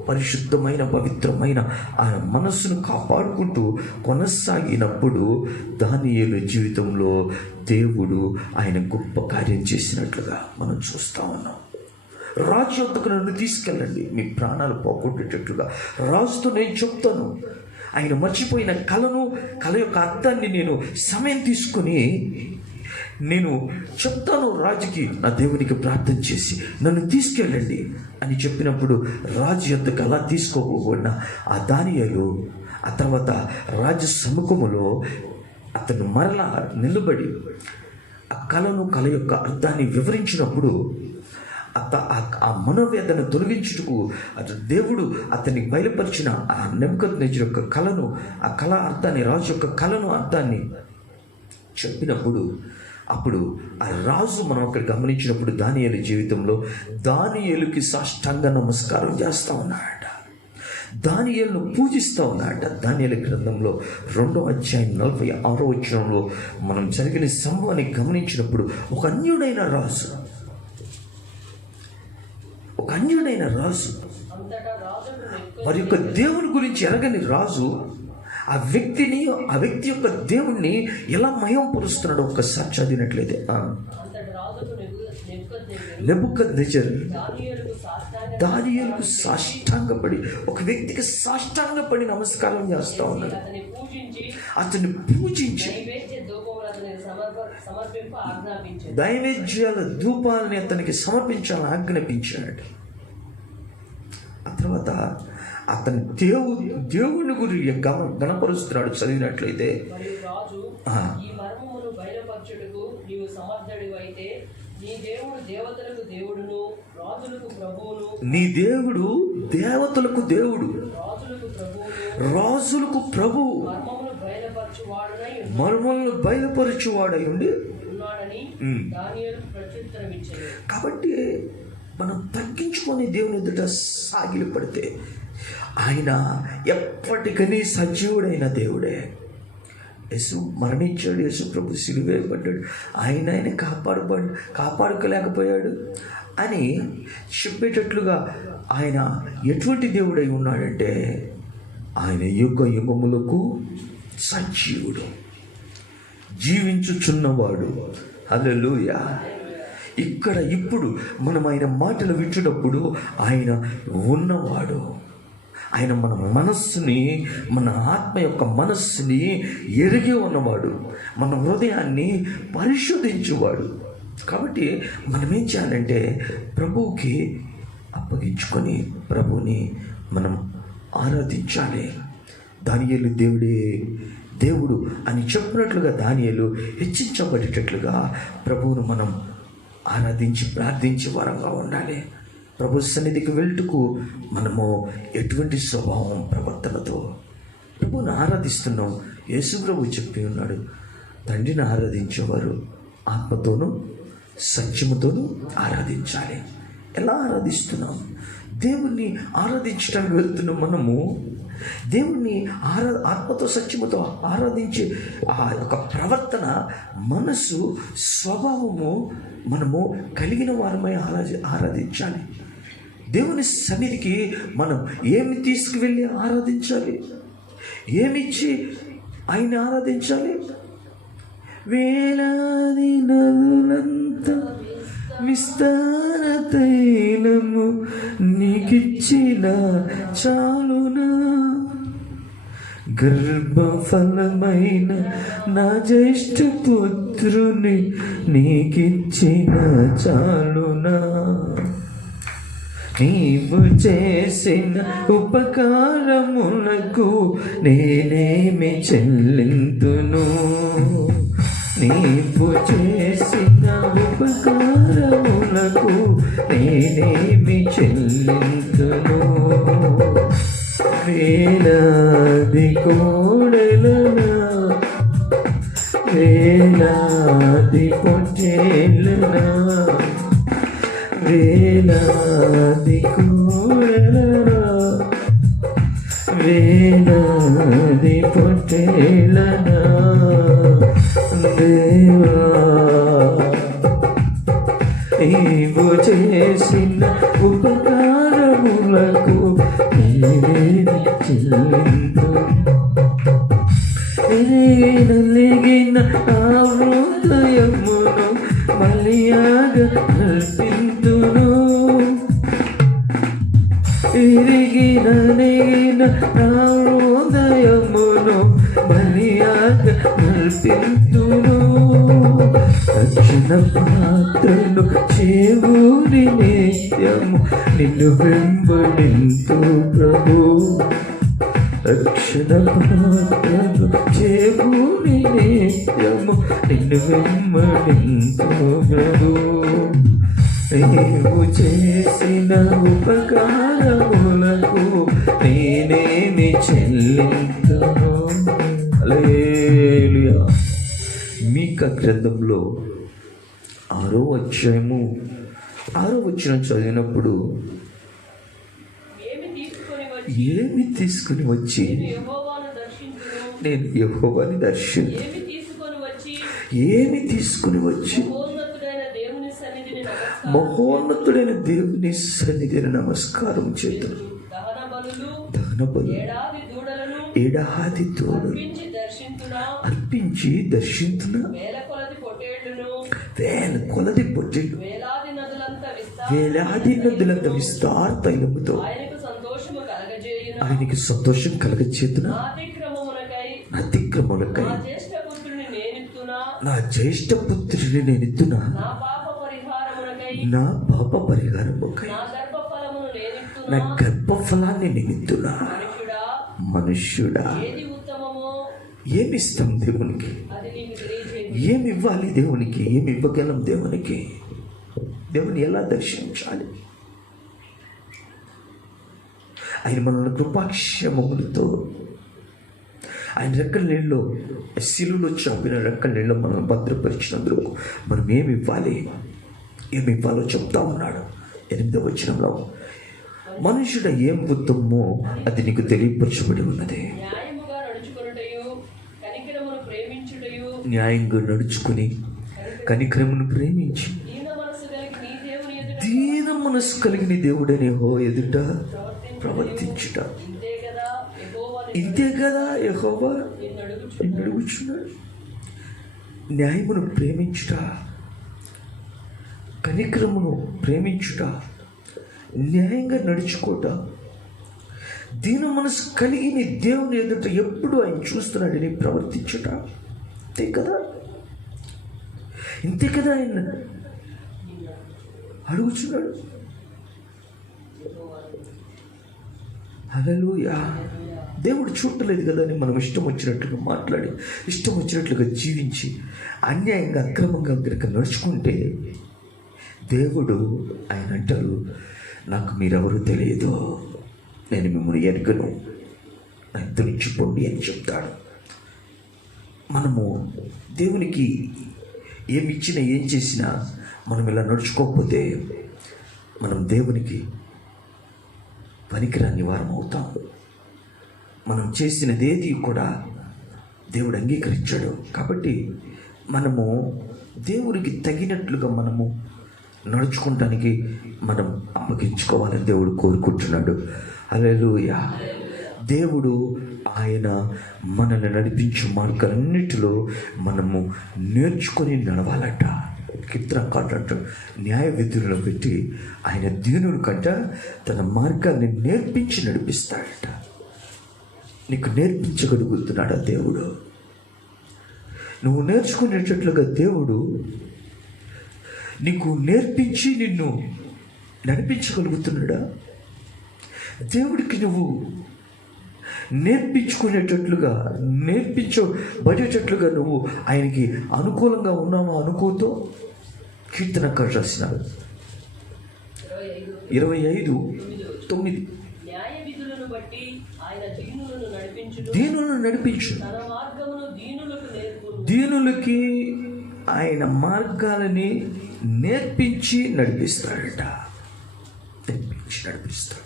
పరిశుద్ధమైన, పవిత్రమైన ఆ మనస్సును కాపాడుకుంటూ కొనసాగినప్పుడు దానియేలు జీవితంలో దేవుడు ఆయన గొప్ప కార్యం చేసినట్లుగా మనం చూస్తూ ఉన్నాం. రాజు వద్దకు నన్ను తీసుకెళ్ళండి, మీ ప్రాణాలు పోగొట్టేటట్లుగా రాజుతో నేను చెప్తాను. ఆయన మర్చిపోయిన కళ యొక్క అర్థాన్ని నేను సమయం తీసుకొని నేను చెప్తాను రాజుకి, నా దేవునికి ప్రార్థన చేసి నన్ను తీసుకెళ్ళండి అని చెప్పినప్పుడు రాజు యొద్దకు అలా తీసుకోబోబడిన ఆ దానియేలు ఆ తర్వాత రాజు సముఖములో అతను మరలా నిలబడి ఆ కళ యొక్క అర్థాన్ని వివరించినప్పుడు ఆ మనోవేదన తొలగించుటకు దేవుడు అతనికి బయలుపరిచిన ఆ నెబుకద్నెజరు యొక్క కళను, ఆ కళ అర్థాన్ని, రాజు యొక్క కళను అర్థాన్ని చెప్పినప్పుడు అప్పుడు ఆ రాజు మనం అక్కడ గమనించినప్పుడు దానియేలు జీవితంలో దానియేలుకి సాష్టాంగ నమస్కారం చేస్తూ ఉన్నాడట, దానియేలును పూజిస్తూ ఉన్నాడట. దానియేలు గ్రంథంలో 2వ అధ్యాయం 46వ వచనంలో మనం జరిగిన సంభవాన్ని గమనించినప్పుడు ఒక అన్యుడైన రాజు వారి యొక్క దేవుని గురించి ఎరగని రాజు ఆ వ్యక్తి యొక్క దేవుణ్ణి ఎలా మహిమపరుస్తున్నాడో ఒక్కసారి చదివినట్లయితే, నెబుకద్నెజరు దానియేలుకు సాష్టాంగపడి, ఒక వ్యక్తికి సాష్టాంగపడి నమస్కారం చేస్తా ఉన్నాడు. అతన్ని పూజించి నైవేద్యాల ధూపాలని అతనికి సమర్పించాలని ఆజ్ఞాపించాడు. ఆ తర్వాత అతని దేవుని గురించి గణపరుస్తున్నాడు. చదివినట్లయితే నీ దేవుడు దేవతలకు దేవుడు, రాజులకు ప్రభువు, మర్మములను బయలుపరచువాడై ఉండి. కాబట్టి మనం తగ్గించుకొని దేవుని ఎదుట సాగిలపడితే ఆయన ఎప్పటికీ సజీవుడైన దేవుడే. యేసు మరణించాడు, యేసు ప్రభు సిలువేయబడ్డాడు, ఆయన కాపాడుకోలేకపోయాడు అని చెప్పేటట్లుగా ఆయన ఎటువంటి దేవుడై ఉన్నాడంటే ఆయన యుగములకు సజీవుడు, జీవించుచున్నవాడు. హల్లెలూయా. ఇక్కడ ఇప్పుడు మనం ఆయన మాటలు వింటున్నప్పుడు ఆయన ఉన్నవాడు, ఆయన మన మనస్సుని, మన ఆత్మ యొక్క మనస్సుని ఎరిగి ఉన్నవాడు, మన హృదయాన్ని పరిశోధించువాడు. కాబట్టి మనం ఏం చేయాలంటే ప్రభువుకి అప్పగించుకొని ప్రభువుని మనం ఆరాధించాలి. దానియేలు దేవుడు అని చెప్పినట్లుగా దానియేలు హెచ్చించబడేటట్లుగా ప్రభువును మనం ఆరాధించి ప్రార్థించే వారంగా ఉండాలి. ప్రభు సన్నిధికి వెళ్తుకు మనము ఎటువంటి స్వభావం ప్రవర్తనతో ప్రభువును ఆరాధిస్తున్నాం. యేసు ప్రభు చెప్పి ఉన్నాడు, తండ్రిని ఆరాధించేవారు ఆత్మతోనూ సత్యముతోనూ ఆరాధించాలి. ఎలా ఆరాధిస్తున్నాం? దేవుణ్ణి ఆరాధించడానికి వెళ్తున్నాం. మనము దేవుణ్ణి ఆత్మతో సత్యముతో ఆరాధించే ఆ యొక్క ప్రవర్తన, మనసు, స్వభావము మనము కలిగిన వారమై ఆరాధించాలి. దేవుని సన్నిధికి మనం ఏమి తీసుకువెళ్ళి ఆరాధించాలి? ఏమిచ్చి ఆయన ఆరాధించాలి? వేలాది నదులంత విస్తార తైలము నీకిచ్చిన చాలునా, గర్భఫలమైన నా జ్యేష్ఠ పుత్రుని నీకిచ్చిన చాలునా, నీవు చేసిన ఉపకారములకు నేనేమి చెల్లింతును, నీవు చేసిన ఉపకారములకు నేనేమి చెల్లింతును, వేలాది కోడెలనా, వేలాది పొట్టేళ్ళనా, వేలాది కోడెలనా, వేలాది పొట్టేళ్ళనా, దేవా నీవు చేసిన ఉపకారములకు నేనేమి చెల్లింతు, నలిగిన ఆ హృదయమును బలియాగా అర్పింతును, నెగిన నా హృదయమును బలియాగా అర్పింతును, రక్షణ పాత్రను చేవుని నిత్యము నిన్ను వెంబడింతు ప్రభు. రక్షణ పాత్రను చేవుని నిత్యము నిన్ను వెంబడింతు ప్రభు. నీవు చేసిన ఉపకారములకు నేనేమి చెల్లింతును. హల్లెలూయా. మీకా గ్రంథంలో 6వ అధ్యాయము 6వ వచనం చదివినప్పుడు ఏమి తీసుకుని వచ్చి నేను యెహోవాని దర్శించు, ఏమి తీసుకుని వచ్చి మహోన్నతుడైన దేవుని సన్నిధిని నమస్కారం చేతులు దహన బలు ఏడాది దూడలు అర్పించి దర్శించున వేల కొలది పొట్టేళ్ళు వేలాది నదులంత విస్తార తైలముతో ఆయనకి సంతోషం కలగచేతున అతిక్రమములకై నా జ్యేష్ఠ పుత్రుని నేనెత్తున నా పాప పరిహారముకై నా గర్భఫలాన్ని నేనెత్తున. మనుష్యుడా, ఏమిస్తాం దేవునికి? ఏమి ఇవ్వాలి దేవునికి? ఏమి ఇవ్వగలం దేవునికి? దేవుని ఎలా దర్శించాలి? ఆయన మనల్ని కృపాక్షేమములతో ఆయన రెక్కల నీళ్ళు శిలువలో చంపిన రెక్కల నీళ్ళు మనల్ని భద్రపరిచినందుకు మనం ఏమి ఇవ్వాలి? ఏమి ఇవ్వాలో చెప్తా ఉన్నాడు 8వ వచనంలో. మనుషుడు ఏం ఉత్తమో అది నీకు తెలియపరచబడి ఉన్నది. న్యాయంగా నడుచుకుని కనికరమును ప్రేమించి దీన మనసు కలిగిన దేవుడని హో ఎదుట ప్రవర్తించుట. ఇంతే కదా యెహోవా అడుగుచున్నాడు. న్యాయమును ప్రేమించుట, కనికరమును ప్రేమించుట, న్యాయంగా నడుచుకోట, దీన మనసు కలిగిన దేవుని ఎదుట ఎప్పుడు ఆయన చూస్తున్నాడని ప్రవర్తించుట. ఇంతే కదా, ఇంతే కదా ఆయన అడుగుచున్నాడు. హల్లెలూయా. దేవుడు చూడలేదు కదా అని మనం ఇష్టం వచ్చినట్లుగా మాట్లాడి ఇష్టం వచ్చినట్లుగా జీవించి అన్యాయంగా అక్రమంగా కనుక నడుచుకుంటే దేవుడు ఆయన అంటారు, నాకు మీరెవరూ తెలియదు, నేను మిమ్మల్ని ఎరగను, నాకు నుంచిపోండి అని చెప్తాడు. మనము దేవునికి ఏమి ఇచ్చినా ఏం చేసినా మనం ఇలా నడుచుకోకపోతే మనం దేవునికి పనికిరాని వారం అవుతాం. మనం చేసినదేది కూడా దేవుడు అంగీకరించాడు. కాబట్టి మనము దేవునికి తగినట్లుగా మనము నడుచుకోవటానికి మనం అప్పగించుకోవాలని దేవుడు కోరుకుంటున్నాడు. హల్లెలూయా. దేవుడు ఆయన మనల్ని నడిపించే మార్గాలన్నిటిలో మనము నేర్చుకొని నడవాలట. కీర్తనకారుడు న్యాయ విధులను పెట్టి ఆయన దీనుని కంట తన మార్గాన్ని నేర్పించి నడిపిస్తాడట. నీకు నేర్పించగలుగుతున్నాడా దేవుడు? నువ్వు నేర్చుకునేటట్లుగా దేవుడు నీకు నేర్పించి నిన్ను నడిపించగలుగుతున్నాడా? దేవుడికి నువ్వు నేర్పించుకునేటట్లుగా నేర్పించబడేటట్లుగా నువ్వు ఆయనకి అనుకూలంగా ఉన్నావా? అనుకోతో కీర్తనకారుడు రాసినాడు 25:9 దీనులను నడిపించు, దీనులకి ఆయన మార్గాలని నేర్పించి నడిపిస్తాడట. నడిపిస్తాడు.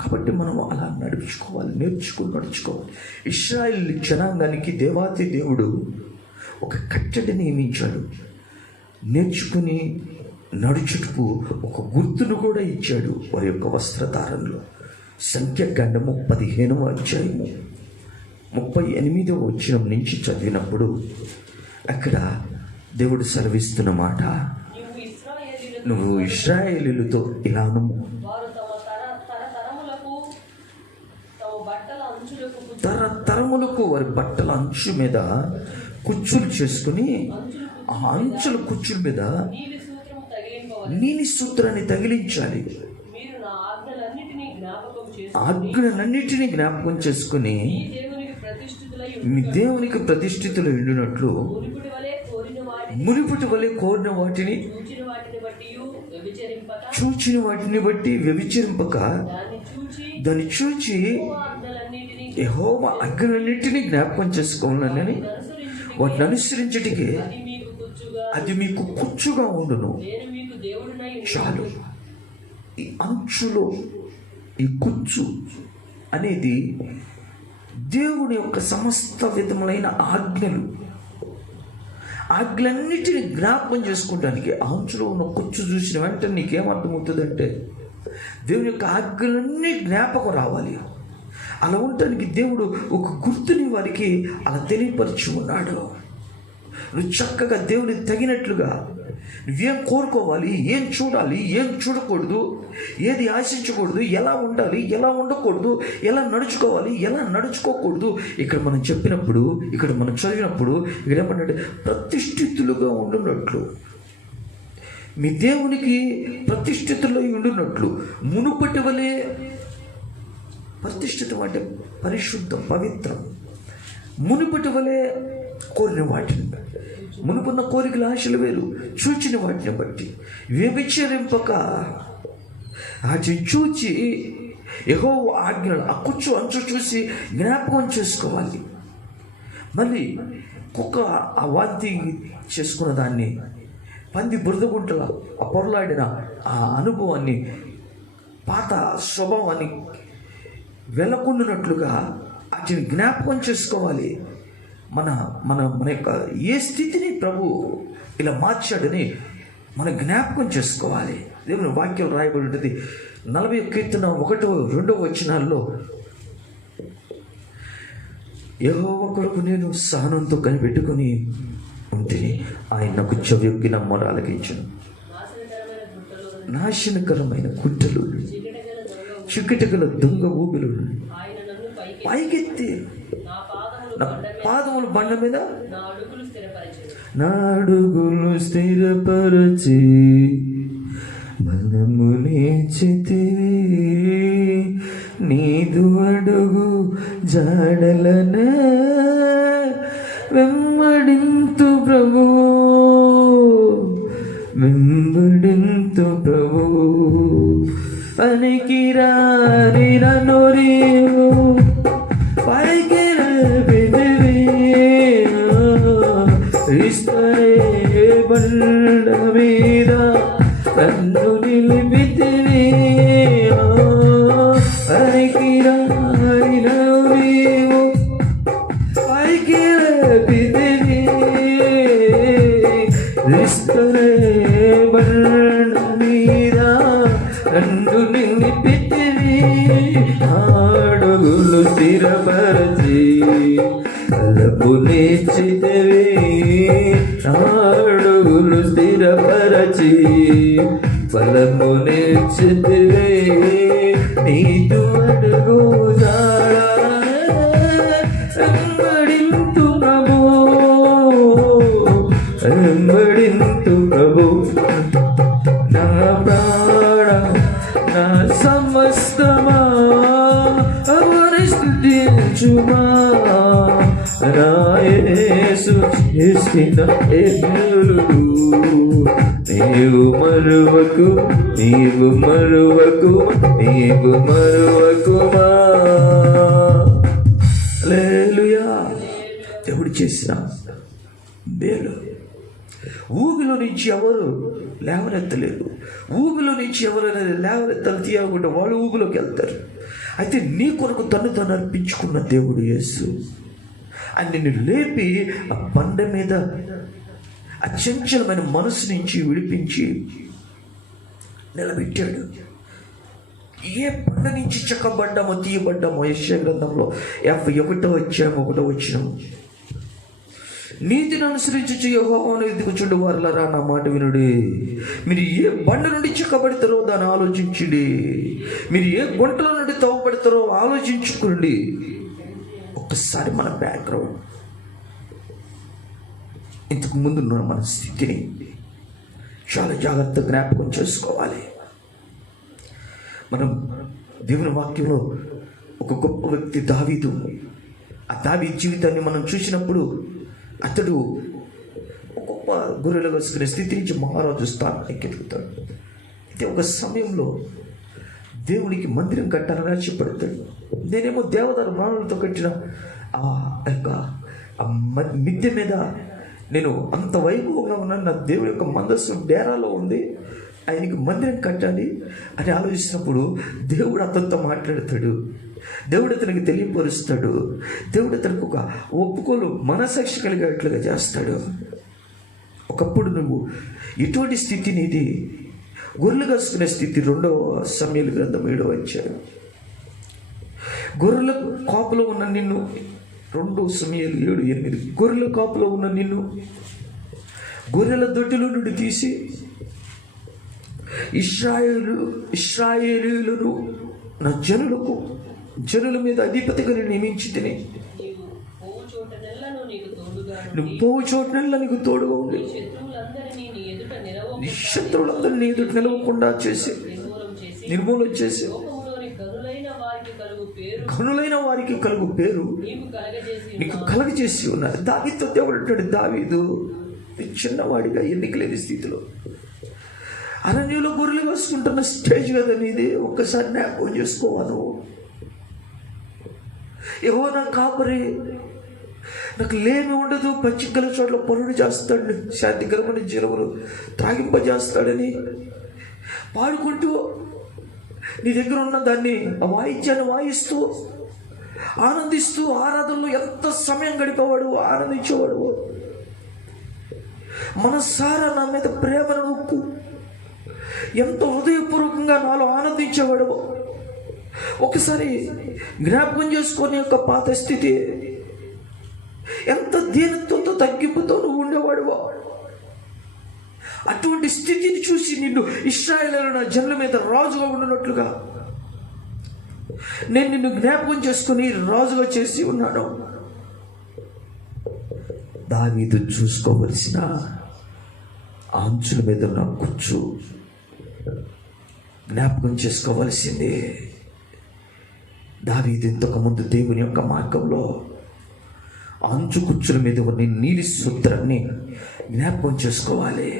కాబట్టి మనం అలా నడుచుకోవాలి. ఇశ్రాయేలు జనాంగానికి దేవాతి దేవుడు ఒక కట్టడి నియమించాడు. నేర్చుకుని నడుచుటకు ఒక గుర్తును కూడా ఇచ్చాడు వారి యొక్క వస్త్రధారణలో. సంఖ్యాకాండము 15వ అధ్యాయము 38వ వచనం నుంచి చదివినప్పుడు అక్కడ దేవుడు సెలవిస్తున్న మాట, నువ్వు ఇశ్రాయేలీయులతో ఇలా అనము, తరతరములకు వారి బట్టల అంచు మీద కుచ్చులు చేసుకుని ఆ అంచుల కుచ్చుల మీద నీలి సూత్రము తగిలింపవలెను. నీలి సూత్రాన్ని తగిలించాలి. మీరు నా ఆజ్ఞలన్నిటినీ జ్ఞాపకం చేసి ఆజ్ఞలన్నిటినీ జ్ఞాపకం చేసుకుని ఈ దేవునికి ప్రతిష్ఠితులై మీ దేవునికి ప్రతిష్ఠితులు ఉండినట్లు మునుపటి వలె కోరిన మునుపటి వలె కోరిన వాటిని వాటిని చూచిన వాటిని బట్టి వ్యభిచరింపక చూచిన వాటిని బట్టి వ్యభిచరింపక దాన్ని చూచి ఆజ్ఞలన్నిటినీ యెహోవా ఆజ్ఞలన్నిటినీ జ్ఞాపకం చేసుకోవాలని వాటిని అనుసరించటికే అది మీకు కుచ్చుగా అది మీకు కుచ్చుగా ఉండును. నేను మీకు దేవుడినై చాలు. ఈ అంచులో ఈ కుచ్చు అనేది దేవుని యొక్క సమస్త విధములైన ఆజ్ఞలన్నిటిని జ్ఞాపకం చేసుకోవడానికి ఆ అంచులో ఉన్న కుచ్చు చూసిన వెంటనే నీకేమర్థమవుతుందంటే దేవుని యొక్క ఆజ్ఞలన్నీ జ్ఞాపకం రావాలి. అలా ఉండటానికి దేవుడు ఒక గుర్తుని వారికి అలా తెలియపరిచి ఉన్నాడు. నువ్వు చక్కగా దేవునికి తగినట్లుగా నువ్వేం కోరుకోవాలి, ఏం చూడాలి, ఏం చూడకూడదు, ఏది ఆశించకూడదు, ఎలా ఉండాలి, ఎలా ఉండకూడదు, ఎలా నడుచుకోవాలి, ఎలా నడుచుకోకూడదు. ఇక్కడ మనం చెప్పినప్పుడు, ఇక్కడ మనం చదివినప్పుడు ఇక్కడ ఏమన్నాడు, ప్రతిష్ఠితులుగా ఉండున్నట్లు, మీ దేవునికి ప్రతిష్ఠితులై ఉండున్నట్లు మునుపటి వలె. ప్రతిష్ఠితం అంటే పరిశుద్ధం, పవిత్రం. మునుపటి వలె కోరిన వాటిని, మునుపున్న కోరికల ఆశలు వేరు, చూచిన వాటిని బట్టి వ్యభిచరింపక వాటిని చూచి యెహోవా ఆజ్ఞలు ఆ కుచ్చు అంచు చూసి జ్ఞాపకం చేసుకోవాలి. మళ్ళీ కుక్క ఆ వాంతి చేసుకున్న దాన్ని, పంది బురదగుంటల ఆ పొరలాడిన ఆ అనుభవాన్ని, పాత స్వభావాన్ని వెలకొండునట్లుగా వాటిని జ్ఞాపకం చేసుకోవాలి. మన మన మన యొక్క ఏ స్థితిని ప్రభు ఇలా మార్చాడని మనం జ్ఞాపకం చేసుకోవాలి. దేవుని వాక్యం రాయబడి ఉంటుంది 40వ కీర్తన 1-2 వచనాల్లో, యెహోవా కొరకు నేను సహనంతో కనిపెట్టుకుని ఉంటిని, ఆయన నాకు చెవియొగ్గిన మొర ఆలకించును. నాశనకరమైన గుట్టలు, చికిటగల దొంగ ఊబిలు ఆయన నన్ను పైకెత్తి నా పాదములు బండ మీద నా అడుగులు స్థిరపరిచెను. నా అడుగులు స్థిరపరచి బలమునిచ్చితివి, నీదు అడుగు జాడలనే వెంబడింతు ప్రభు, వెంబడింతు ప్రభు. పనికిరాని నన్ను నీవు పైకి లేపితివి, ఇస్తరే బండ మీద నన్ను నిలిపితివి. పనికిరాని నన్ను నీవు పైకి లేపితివి, ఇస్తరే బండ మీద నన్ను నిలిపితివి. అడుగులు స్థిరపరచి బలమునిచ్చితివి, అడుగులు స్థిరపరచి బలమునిచ్చితివి, నీదు అడుగు జాడలనే వెంబడింతు ప్రభు, వెంబడింతు ప్రభు. నా ప్రాణ నా సమస్తమా అవని స్తుతించుమా, నా యేసు చేసిన మేలులు నీవు మరువకు, నీవు మరువకు, నీవు మరువకుమా. హల్లెలూయా. దేవుడు చేసిన మేలు ఊబిలో నుంచి ఎవరు లేవనెత్తలేరు. ఊబిలో నుంచి ఎవరైనా లేవనెత్తలు తీయకుండా వాళ్ళు ఊబిలోకి వెళ్తారు. అయితే నీ కొరకు తను తను అర్పించుకున్న దేవుడు యేసు అని నిన్ను లేపి ఆ బండ మీద ఆ చంచలమైన మనసు నుంచి విడిపించి నిలబెట్టాడు. ఏ బండ నుంచి చెక్కబడ్డామో తీయబడ్డామో యెషయా గ్రంథంలో 51వ అధ్యాయం 1వ వచనం, నీతిని అనుసరించి యెహోవాను వెతుకుచుండు వారలారా నా మాట వినుడి, మీరు ఏ బండ నుండి చెక్కబడతారో దాన్ని ఆలోచించుడి, మీరు ఏ గుంటల నుండి తవ్వబడతారో ఆలోచించుకోండి. ఒక్కసారి మన బ్యాక్గ్రౌండ్ ఇంతకు ముందు ఉన్న మన స్థితిని చాలా జాగ్రత్తగా జ్ఞాపకం చేసుకోవాలి. మనం దేవుని వాక్యంలో ఒక గొప్ప వ్యక్తి దావీదు, ఆ దావీదు జీవితాన్ని మనం చూసినప్పుడు అతడు గొప్ప గొర్రెలు వేసుకునే స్థితి నుంచి మహారాజు స్థానానికి ఎదుగుతాడు. అయితే ఒక సమయంలో దేవునికి మందిరం కట్టాలని ఆశపడతాడు. నేనేమో దేవదారు ప్రాణులతో కట్టిన ఆ యొక్క మిద్దె మీద నేను అంత వైభవంగా ఉన్నాను, నా దేవుడి యొక్క మందస్సు డేరాలో ఉంది, ఆయనకి మందిరం కట్టాలి అని ఆలోచించినప్పుడు దేవుడు అతనితో మాట్లాడతాడు. దేవుడు అతనికి తెలియపరుస్తాడు. దేవుడు అతనికి ఒక ఒప్పుకోలు మనసాక్షి కలిగేట్లుగా చేస్తాడు. ఒకప్పుడు నువ్వు ఎటువంటి స్థితి నీది? గొర్రెలు కాసుకునే స్థితి. 2వ సమూయేలు గ్రంథం 7వ అధ్యాయం. గొర్రెల కాపులో ఉన్న నిన్ను, 2 సమూయేలు 7:8, గొర్రెల కాపులో ఉన్న నిన్ను గొర్రెల దొడ్డిలో నుండి తీసి ఇశ్రాయేలీయులను నా జనుల మీద అధిపతిగా నేను నియమించి తిని, నువ్వు పోవు చోటనెల్లా నీకు తోడుగా ఉండి నీ శత్రువులందరినీ ఎదుట నిలవకుండా చేసి నిర్మూలన చేసి ఘనులైన వారికి కలుగు పేరు నీకు కలగజేసి ఉన్నారు. దావీదుతో దేవుడు అంటాడు, దావీదు చిన్నవాడిగా ఎన్నికలేని స్థితిలో అరణ్యంలో గొర్రెలు వేసుకుంటున్న స్టేజ్ కదా నీది. ఒక్కసారి జ్ఞాపకం చేసుకోవాను. యెహోవా కాపరి, నాకు లేమి ఉండదు, పచ్చికల చోట్ల పనులు చేస్తాడు, శాంతికరమైన జీవములు త్రాగింపజేస్తాడని పాడుకుంటూ నీ దగ్గర ఉన్న దాన్ని ఆ వాయిద్యాన్ని వాయిస్తూ ఆనందిస్తూ ఆరాధనలో ఎంత సమయం గడిపేవాడు, ఆనందించేవాడు. మనసారా నా మీద ప్రేమను నొక్కు ఎంతో హృదయపూర్వకంగా నాలో ఆనందించేవాడు. ఒకసారి జ్ఞాపకం చేసుకొని యొక్క పాత స్థితి, ఎంత దీనత్వంతో తగ్గింపుతో నువ్వు ఉండేవాడు. అటువంటి స్థితిని చూసి నిన్ను ఇశ్రాయేలు జనుల మీద రాజుగా ఉండనట్లుగా నేను నిన్ను జ్ఞాపకం చేసుకుని రాజుగా చేసి ఉన్నాను. దావీదు చూసుకోవలసిన అంచుల మీద ఉన్న కూర్చు జ్ఞాపకం చేసుకోవలసిందే. దావీదు ఇంతకుముందు దేవుని యొక్క మార్గంలో అంచు కుచ్చుల మీద ఉన్న నీలి సూత్రాన్ని జ్ఞాపకం చేసుకోవాలి.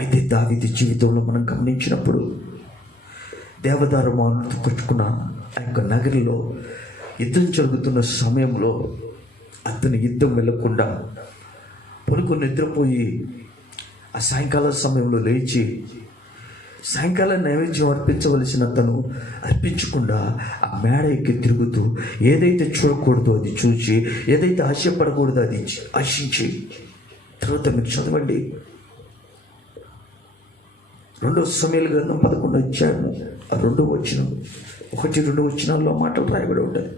అయితే దావీదు జీవితంలో మనం గమనించినప్పుడు దేవదారు మానులతో కట్టుకున్న ఆ యొక్క నగరిలో యుద్ధం జరుగుతున్న సమయంలో అతను యుద్ధం వెళ్ళకుండా పడుకొని నిద్రపోయి ఆ సాయంకాల సమయంలో లేచి సాయంకాలం నైవేద్యం అర్పించవలసిన తను అర్పించకుండా ఆ మేడ ఎక్కి తిరుగుతూ ఏదైతే చూడకూడదో అది చూసి, ఏదైతే ఆశపడకూడదో అది ఆశించి, తర్వాత మీరు చదవండి 2వ సమూయేలు గ్రంథం 11వ అధ్యాయం 2వ వచనం, 1-2 వచనాల్లో మాటలు రాయబడి ఉంటాయి.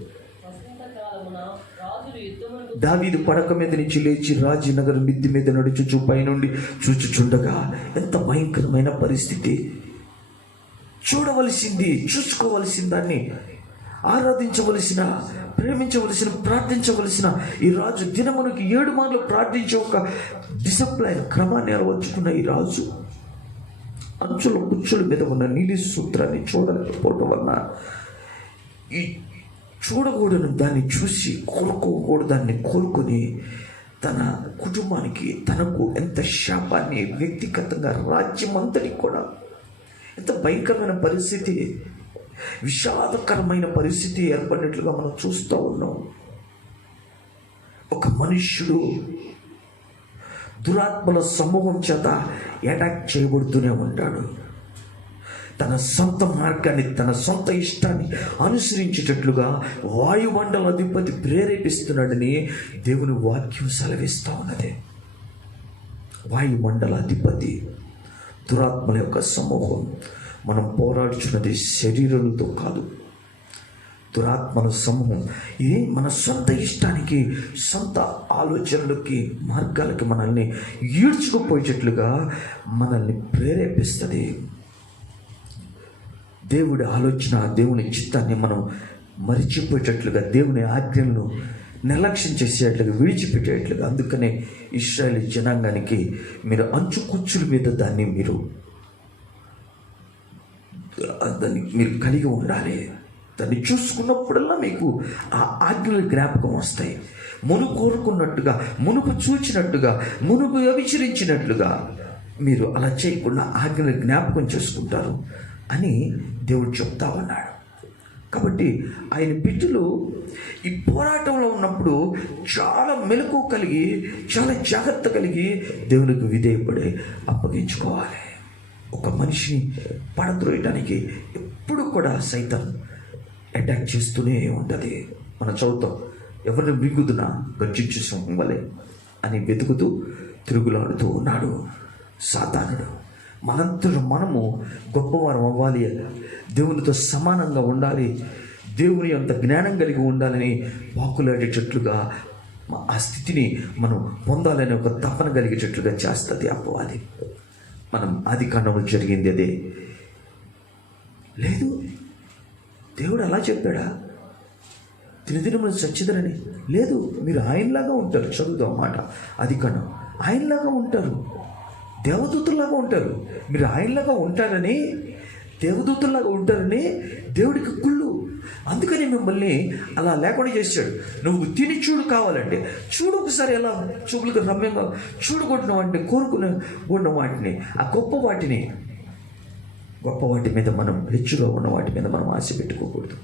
దావీదు పడక మీద నుంచి లేచి రాజనగర్ మిద్ది మీద నడుచుచు పైనుండి చూచుచుండగా, ఎంత భయంకరమైన పరిస్థితి! చూడవలసింది, చూసుకోవలసిన దాన్ని, ఆరాధించవలసిన, ప్రేమించవలసిన, ప్రార్థించవలసిన ఈ రాజు దినమునికి 7 మార్లు ప్రార్థించే ఒక డిసిప్లైన్ క్రమాన్ని అలవర్చుకున్న ఈ రాజు అంచుల కుచ్చుల మీద ఉన్న నీలి సూత్రాన్ని చూడలేకపోవడం వలన ఈ చూడకూడని దాన్ని చూసి కోరుకోకూడదు దాన్ని కోరుకొని తన కుటుంబానికి, తనకు ఎంత శాపాన్ని, వ్యక్తిగతంగా రాజ్యం అంతటికి కూడా ఎంత భయంకరమైన పరిస్థితి, విషాదకరమైన పరిస్థితి ఏర్పడినట్లుగా మనం చూస్తూ ఉన్నాం. ఒక మనుష్యుడు దురాత్మల సమూహం చేత అటాక్ చేయబడుతూనే ఉంటాడు. తన సొంత మార్గాన్ని, తన సొంత ఇష్టాన్ని అనుసరించేటట్లుగా వాయుమండల అధిపతి ప్రేరేపిస్తున్నాడని దేవుని వాక్యం సెలవిస్తూ ఉన్నది. వాయుమండల అధిపతి, దురాత్మల యొక్క సమూహం. మనం పోరాడుచున్నది శరీరాలతో కాదు, దురాత్మల సమూహం. ఇది మన సొంత ఇష్టానికి, సొంత ఆలోచనలకి, మార్గాలకి మనల్ని ఈడ్చుకుపోయేటట్లుగా మనల్ని ప్రేరేపిస్తుంది. దేవుడి ఆలోచన, దేవుని చిత్తాన్ని మనం మరిచిపోయేటట్లుగా, దేవుని ఆజ్ఞలను నిర్లక్ష్యం చేసేట్లుగా, విడిచిపెట్టేట్లుగా. అందుకనే ఇశ్రాయేలు జనాంగానికి మీరు అంచు కుచ్చుల మీద దాన్ని మీరు కలిగి ఉండాలి. దాన్ని చూసుకున్నప్పుడల్లా మీకు ఆ ఆజ్ఞలు జ్ఞాపకం వస్తాయి. మునుపు కోరుకున్నట్టుగా, మునుపు చూచినట్టుగా, మునుపు వ్యభిచరించినట్లుగా మీరు అలా చేయకుండా ఆజ్ఞలు జ్ఞాపకం చేసుకుంటారు అని దేవుడు చెప్తా ఉన్నాడు. కాబట్టి ఆయన బిడ్డలు ఈ పోరాటంలో ఉన్నప్పుడు చాలా మెలకువ కలిగి, చాలా జాగ్రత్త కలిగి దేవునికి విధేయపడి అప్పగించుకోవాలి. ఒక మనిషిని పడద్రోయడానికి ఎప్పుడు కూడా సైతం అటాక్ చేస్తూనే ఉంటుంది. మనం చదువుతాం, ఎవరిని మిగుదునా గర్జించు సింహం వలె అని వెతుకుతూ తిరుగులాడుతూ ఉన్నాడు సాతానుడు. మనంతట మనము గొప్పవారం అవ్వాలి, దేవునితో సమానంగా ఉండాలి, దేవుని అంత జ్ఞానం కలిగి ఉండాలని వాకులాడేటట్లుగా ఆ స్థితిని మనం పొందాలని ఒక తపన కలిగేటట్లుగా చేస్తుంది అపవాది. మనం ఆది కాండంలో జరిగింది అదే. లేదు, దేవుడు అలా చెప్పాడా దినదినములు చచ్చిదరని? లేదు, మీరు ఆయనలాగా ఉంటారు. చదువుదాం మాట. ఆది కాండం. ఆయనలాగా ఉంటారు, దేవదూతుల్లాగా ఉంటారు. మీరు ఆయనలాగా ఉంటారని, దేవదూతుల్లాగా ఉంటారని దేవుడికి కుళ్ళు. అందుకని మిమ్మల్ని అలా లేకుండా చేశాడు. నువ్వు తిని చూడు, కావాలంటే చూడు ఒకసారి, ఎలా చూపులకు రమ్యంగా చూడగొట్టిన వాటిని, కోరుకున్న వాటిని, ఆ గొప్ప వాటి మీద మనం, హెచ్చుగా ఉన్న వాటి మీద మనం ఆశ పెట్టుకోకూడదు.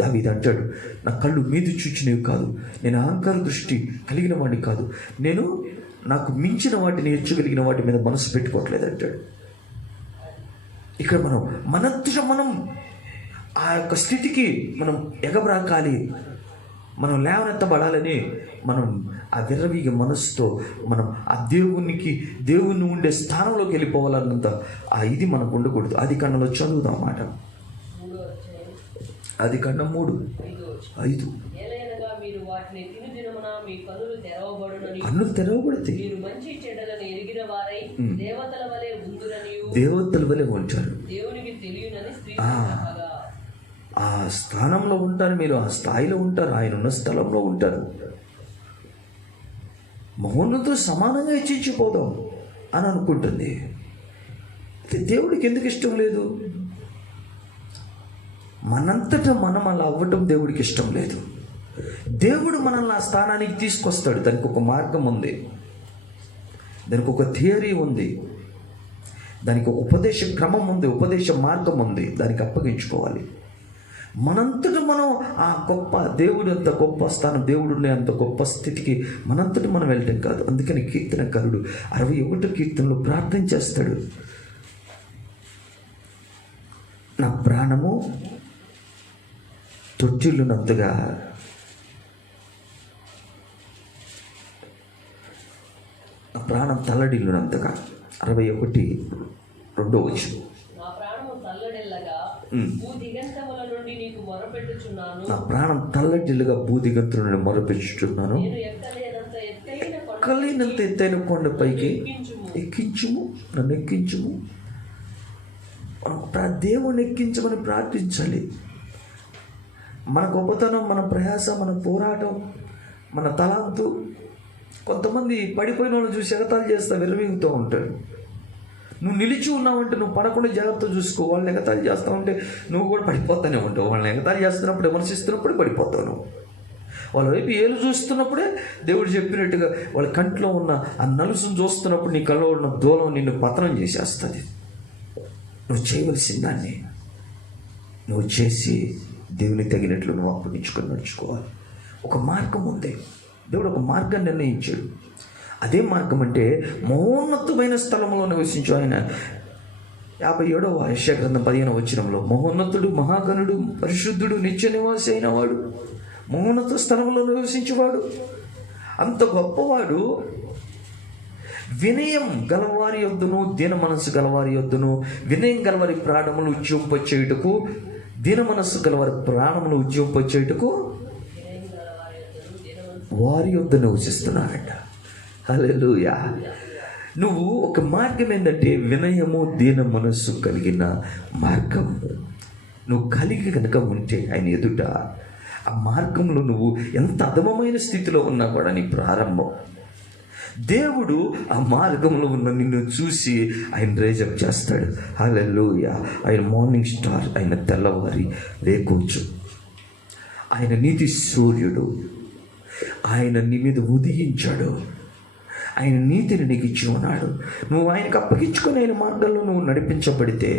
దావీదు అంటాడు, నా కళ్ళు మీద చూచినవి కాదు, నేను అహంకార దృష్టి కలిగిన వాడిని కాదు, నేను నాకు మించిన వాటిని, హెచ్చగలిగిన వాటి మీద మనసు పెట్టుకోవట్లేదు అంటాడు. ఇక్కడ మనం ఆ యొక్క స్థితికి మనం ఎగబ్రాకాలి, మనం లేవనెత్తబడాలని మనం ఆ విర్రవీగ మనసుతో మనం ఆ దేవుని ఉండే స్థానంలోకి వెళ్ళిపోవాలన్నంత ఆ ఇది మనకు ఉండకూడదు. ఆది కాండంలో చదువుదాం మాట. ఆది కాండం 3:5. కన్నులు తెరవబడతాయి, దేవతల వలె ఉంటారు. ఆ స్థానంలో ఉంటారు, మీరు ఆ స్థాయిలో ఉంటారు, ఆయన ఉన్న స్థలంలో ఉంటారు. మహోన్నతో సమానంగా హెచ్చించిపోదాం అని అనుకుంటుంది. దేవుడికి ఎందుకు ఇష్టం లేదు? మనంతటా మనం అలా అవ్వటం దేవుడికి ఇష్టం లేదు. దేవుడు మనల్ని ఆ స్థానానికి తీసుకొస్తాడు. దానికి ఒక మార్గం ఉంది, దానికి ఒక థియరీ ఉంది, దానికి ఒక ఉపదేశ క్రమం ఉంది, ఉపదేశ మార్గం ఉంది. దానికి అప్పగించుకోవాలి. మనంతట మనం ఆ గొప్ప దేవుడు అంత గొప్ప స్థానం, దేవుడునే అంత గొప్ప స్థితికి మనంతట మనం వెళ్ళటం కాదు. అందుకని కీర్తనకారుడు 61వ కీర్తనలో ప్రార్థన చేస్తాడు, నా ప్రాణము తొట్టిల్లునంతగా, నా ప్రాణం తల్లడిల్లునంతగా. 61:2. నా ప్రాణం తల్లడిల్లుగా భూదిగంతుల నుండి మొరపెట్టుచున్నాను. ఎక్కలేనంత ఎత్తైన కొండపైకి ఎక్కించుము, నన్ను ఎక్కించుము. దేవుని ఎక్కించమని ప్రార్థించాలి. మన గొప్పతనం, మన ప్రయాస, మన పోరాటం, మన తలాంతు. కొంతమంది పడిపోయిన వాళ్ళు చూసి ఎగతాలు చేస్తా విర్రవీగుతూ ఉంటారు. నువ్వు నిలిచి ఉన్నావంటే నువ్వు పడకుండా జాగ్రత్త చూసుకో. వాళ్ళని ఎగతాళి చేస్తూ ఉంటే నువ్వు కూడా పడిపోతానే ఉంటావు. వాళ్ళని ఎగతాళి చేస్తున్నప్పుడు, విమర్శిస్తున్నప్పుడు పడిపోతావు నువ్వు. వాళ్ళ వైపు ఏలు చూస్తున్నప్పుడే దేవుడు చెప్పినట్టుగా వాళ్ళ కంట్లో ఉన్న ఆ నలుసును చూస్తున్నప్పుడు నీ కళ్ళలో ఉన్న దూలం నిన్ను పతనం చేసేస్తుంది. నువ్వు చేయవలసిన దాన్ని నువ్వు చేసి దేవుని తగినట్లు నువ్వు అప్పగించుకొని నడుచుకోవాలి. ఒక మార్గం ఉంది, దేవుడు ఒక మార్గాన్ని నిర్ణయించాడు. అదే మార్గం అంటే మహోన్నతమైన స్థలంలో నివసించు ఆయన. 57వ యెషయా గ్రంథం 15వ వచనంలో, మహోన్నతుడు, మహాగణుడు, పరిశుద్ధుడు, నిత్య నివాసి అయిన వాడు, మహోన్నత స్థలంలో నివసించేవాడు, అంత గొప్పవాడు, వినయం గలవారి యొద్దను, దీన మనస్సు గలవారి యొద్దను, వినయం గలవారి ప్రాణములు ఉజ్జింపచేయుటకు, దీన మనస్సు గలవారి ప్రాణములు ఉజ్జింపచేయుటకు వారి యొద్ద నివసిస్తున్నాడట. హల్లెలూయా. నువ్వు ఒక మార్గం ఏంటంటే వినయము, దీన మనస్సు కలిగిన మార్గం నువ్వు కలిగి కనుక ఉంటే ఆయన ఎదుట ఆ మార్గంలో నువ్వు ఎంత అధమమైన స్థితిలో ఉన్నా కూడా నీ ప్రారంభం. దేవుడు ఆ మార్గంలో ఉన్న నిన్ను చూసి ఆయన రైజప్ చేస్తాడు. హల్లెలూయా. ఆయన మార్నింగ్ స్టార్, ఆయన తెల్లవారి వేకోవచ్చు, ఆయన నీతి సూర్యుడు, ఆయన నీ మీద ఉదయించాడు, ఆయన నీతిని నీకు ఇచ్చి ఉన్నాడు. నువ్వు ఆయనకు అప్పగించుకొని ఆయన మార్గంలో నువ్వు నడిపించబడితే,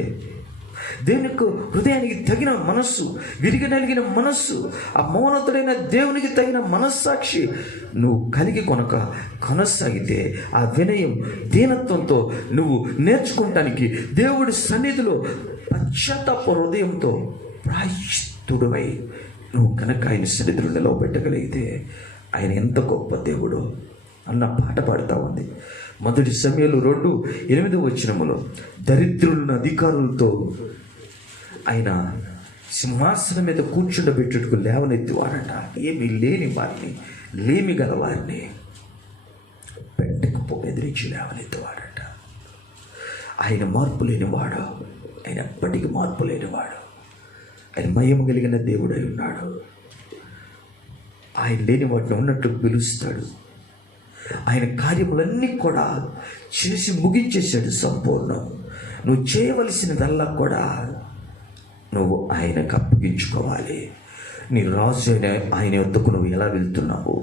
దేవునికి హృదయానికి తగిన మనస్సు, విరిగనలిగిన మనస్సు, ఆ మౌనతుడైన దేవునికి తగిన మనస్సాక్షి నువ్వు కలిగి కొనసాగితే, ఆ వినయం దీనత్వంతో నువ్వు నేర్చుకోవటానికి దేవుడి సన్నిధిలో పశ్చాత్తాప హృదయంతో ప్రాయశ్చిత్తుడవై నువ్వు కనుక ఆయన సన్నిధిలో నిలవబెట్టగలిగితే, ఆయన ఎంత గొప్ప దేవుడు అన్న పాట పాడుతూ ఉంది. మొదటి సమయంలో 2:8 దరిద్రులను అధికారులతో ఆయన సింహాసనం మీద కూర్చుండబెట్టుటకు లేవనెత్తివాడట. ఏమీ లేని వారిని, లేమి గల వారిని పెట్టకు ఎదిరించి లేవనెత్తివాడట. ఆయన మార్పు లేనివాడు, ఆయన ఎప్పటికీ మార్పు లేనివాడు, ఆయన మహిమ కలిగిన దేవుడై ఉన్నాడు. ఆయన లేని వాటిని ఉన్నట్లు పిలుస్తాడు. ఆయన కార్యములన్నీ కూడా చేసి ముగించేశాడు సంపూర్ణం. నువ్వు చేయవలసినదల్లా కూడా నువ్వు ఆయనకు అప్పగించుకోవాలి. నీ రాజు అయిన ఆయన వద్దకు నువ్వు ఎలా వెళ్తున్నావో,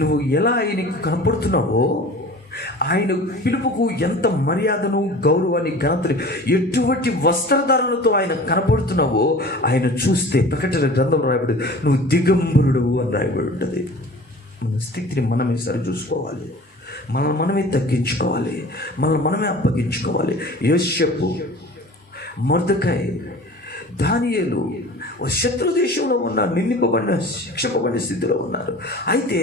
నువ్వు ఎలా ఆయనకు కనపడుతున్నావో, ఆయన పిలుపుకు ఎంత మర్యాదను, గౌరవాన్ని, ఘనతని, ఎటువంటి వస్త్రధారణతో ఆయన కనపడుతున్నావో ఆయన చూస్తే ప్రకటన గ్రంథం రాయబడి నువ్వు దిగంబరుడు అని రాయబడి ఉంటుంది. మన స్థితిని మనమే సరి చూసుకోవాలి, మనల్ని మనమే తగ్గించుకోవాలి, మనల్ని మనమే అప్పగించుకోవాలి. యోసేపు, మొర్దెకై, దానియేలు శత్రు దేశంలో ఉన్నారు, నిందింపబడిన, శిక్షపబడిన స్థితిలో ఉన్నారు. అయితే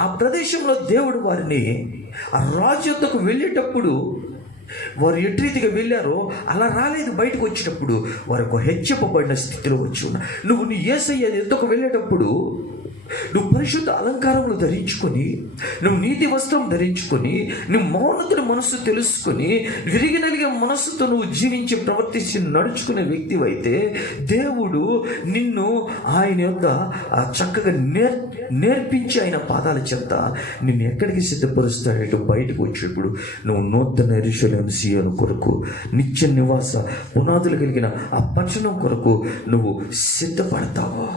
ఆ ప్రదేశంలో దేవుడు వారిని ఆ రాజు యొద్దకు వెళ్ళేటప్పుడు వారు ఎటు రీతిగా వెళ్ళారో అలా రాలేదు. బయటకు వచ్చేటప్పుడు వారు ఒక హెచ్చపబడిన స్థితిలో వచ్చి ఉన్నారు. నువ్వు నీ యేసయ్య యొద్దకు వెళ్ళేటప్పుడు నువ్వు పరిశుద్ధ అలంకారములు ధరించుకొని, నువ్వు నీతి వస్త్రం ధరించుకొని, నువ్వు మౌనతుని మనస్సు తెలుసుకొని, విరిగి నలిగే మనస్సుతో నువ్వు జీవించి ప్రవర్తించి నడుచుకునే వ్యక్తివైతే దేవుడు నిన్ను ఆయన యొక్క చక్కగా నేర్పించి ఆయన పాదాల చెంత నిన్ను ఎక్కడికి సిద్ధపరుస్తాడంటే, బయటకు వచ్చేప్పుడు నువ్వు నూతన యెరూషలేము సీయోను కొరకు, నిత్య నివాస పునాదులు కలిగిన ఆ పట్టణం కొరకు నువ్వు సిద్ధపడతావు.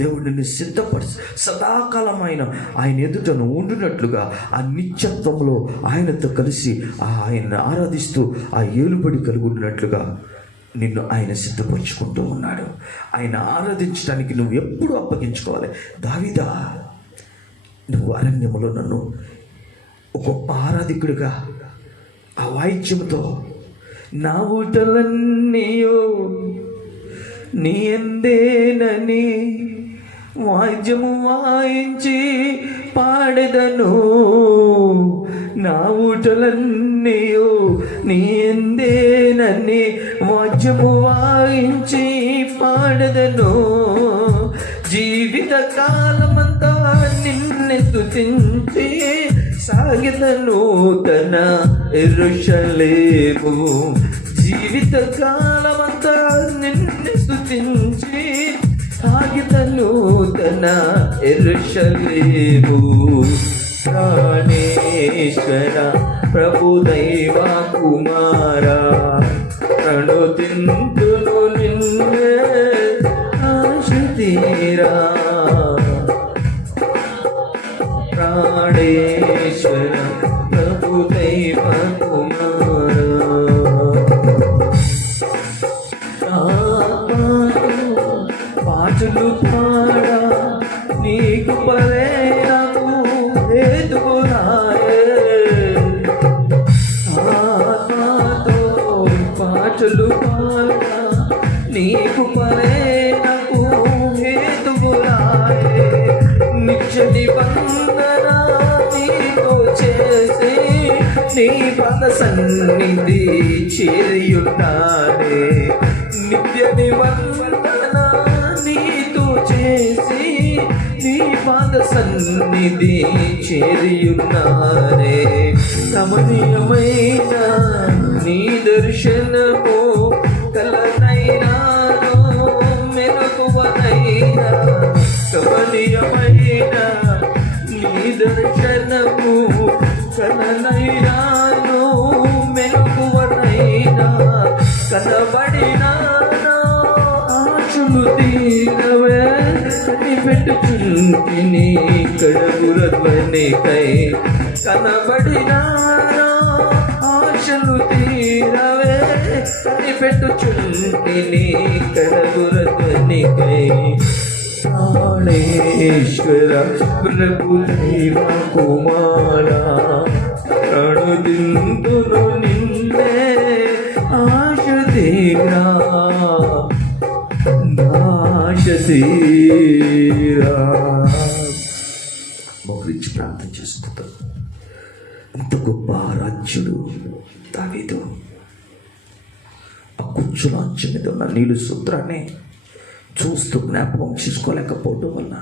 దేవుడు నిన్ను సిద్ధపరిచి సదాకాలమైన ఆయన ఎదుటను ఉండునట్లుగా ఆ నిత్యత్వంలో ఆయనతో కలిసి ఆయన్ని ఆరాధిస్తూ ఆ ఏలుబడి కలిగి ఉండినట్లుగా నిన్ను ఆయన సిద్ధపరుచుకుంటూ ఉన్నాడు. ఆయన ఆరాధించడానికి నువ్వు ఎప్పుడు అప్పగించుకోవాలి. దావీదా, నువ్వు అరణ్యములో నన్ను ఒక గొప్ప ఆరాధికుడిగా ఆ వాయిద్యంతో నా ఊటలన్నీయో నీ ఎందేనని వాద్యము వాయించి పాడెదను, నా ఊటలన్నీయో నీ ఎందేనని వాద్యము వాయించి పాడెదను, జీవిత కాలమంతా నిన్ను స్తుతించి సాగిదను తన యెరూషలేము, జీవిత కాలమంతా నిన్ను స్తుతించి సాగిదను తన యెరూషలేము. ప్రాణేశ్వర ప్రభు దైవ కుమారా, ప్రణుతింతును నిన్నే ఆశితీరా, ప్రాణేశ్వర ప్రభు దైవ కుమారా, పాటలు పాడా నీకు ప్రేరణకు హేతురాయే, ఆత్మతో పాటలు పాడా నీకు ప్రేరణకు హేతురాయే, నిత్య నిబంధన నీతో చేసి నీ పద సన్నిధి చేరియున్నానే, నిత్య నిబంధన నీతో చేసి నీ పాద సన్నిధి చేరియున్నానే, కమనీయమైన నీ దర్శనము కలనైనా కమనీయమైన నీ దర్శనము కననయ్యాను మెలకువనైనా కనబడినాను ఆశలు తీరవే కనిపెట్టుచుంటిని కడగురధ్వనికై కనబడినాను ఆశలు తీరవే కనిపెట్టుచుంటిని కడగురధ్వనికై ప్రాణేశ్వర ప్రభుదైవ కుమారా ప్రణుదింతును నిన్నే ఆశ తీరా ఆశ తీరా. మొగురించి ప్రార్థన చేసుకుంటాం. ఇంత గొప్ప రాజ్యుడు దావీదు ఆ కుచ్చులాంచి మీద ఉన్న నీళ్ళు సూత్రాన్ని చూస్తూ జ్ఞాపకం చేసుకోలేకపోవడం వల్ల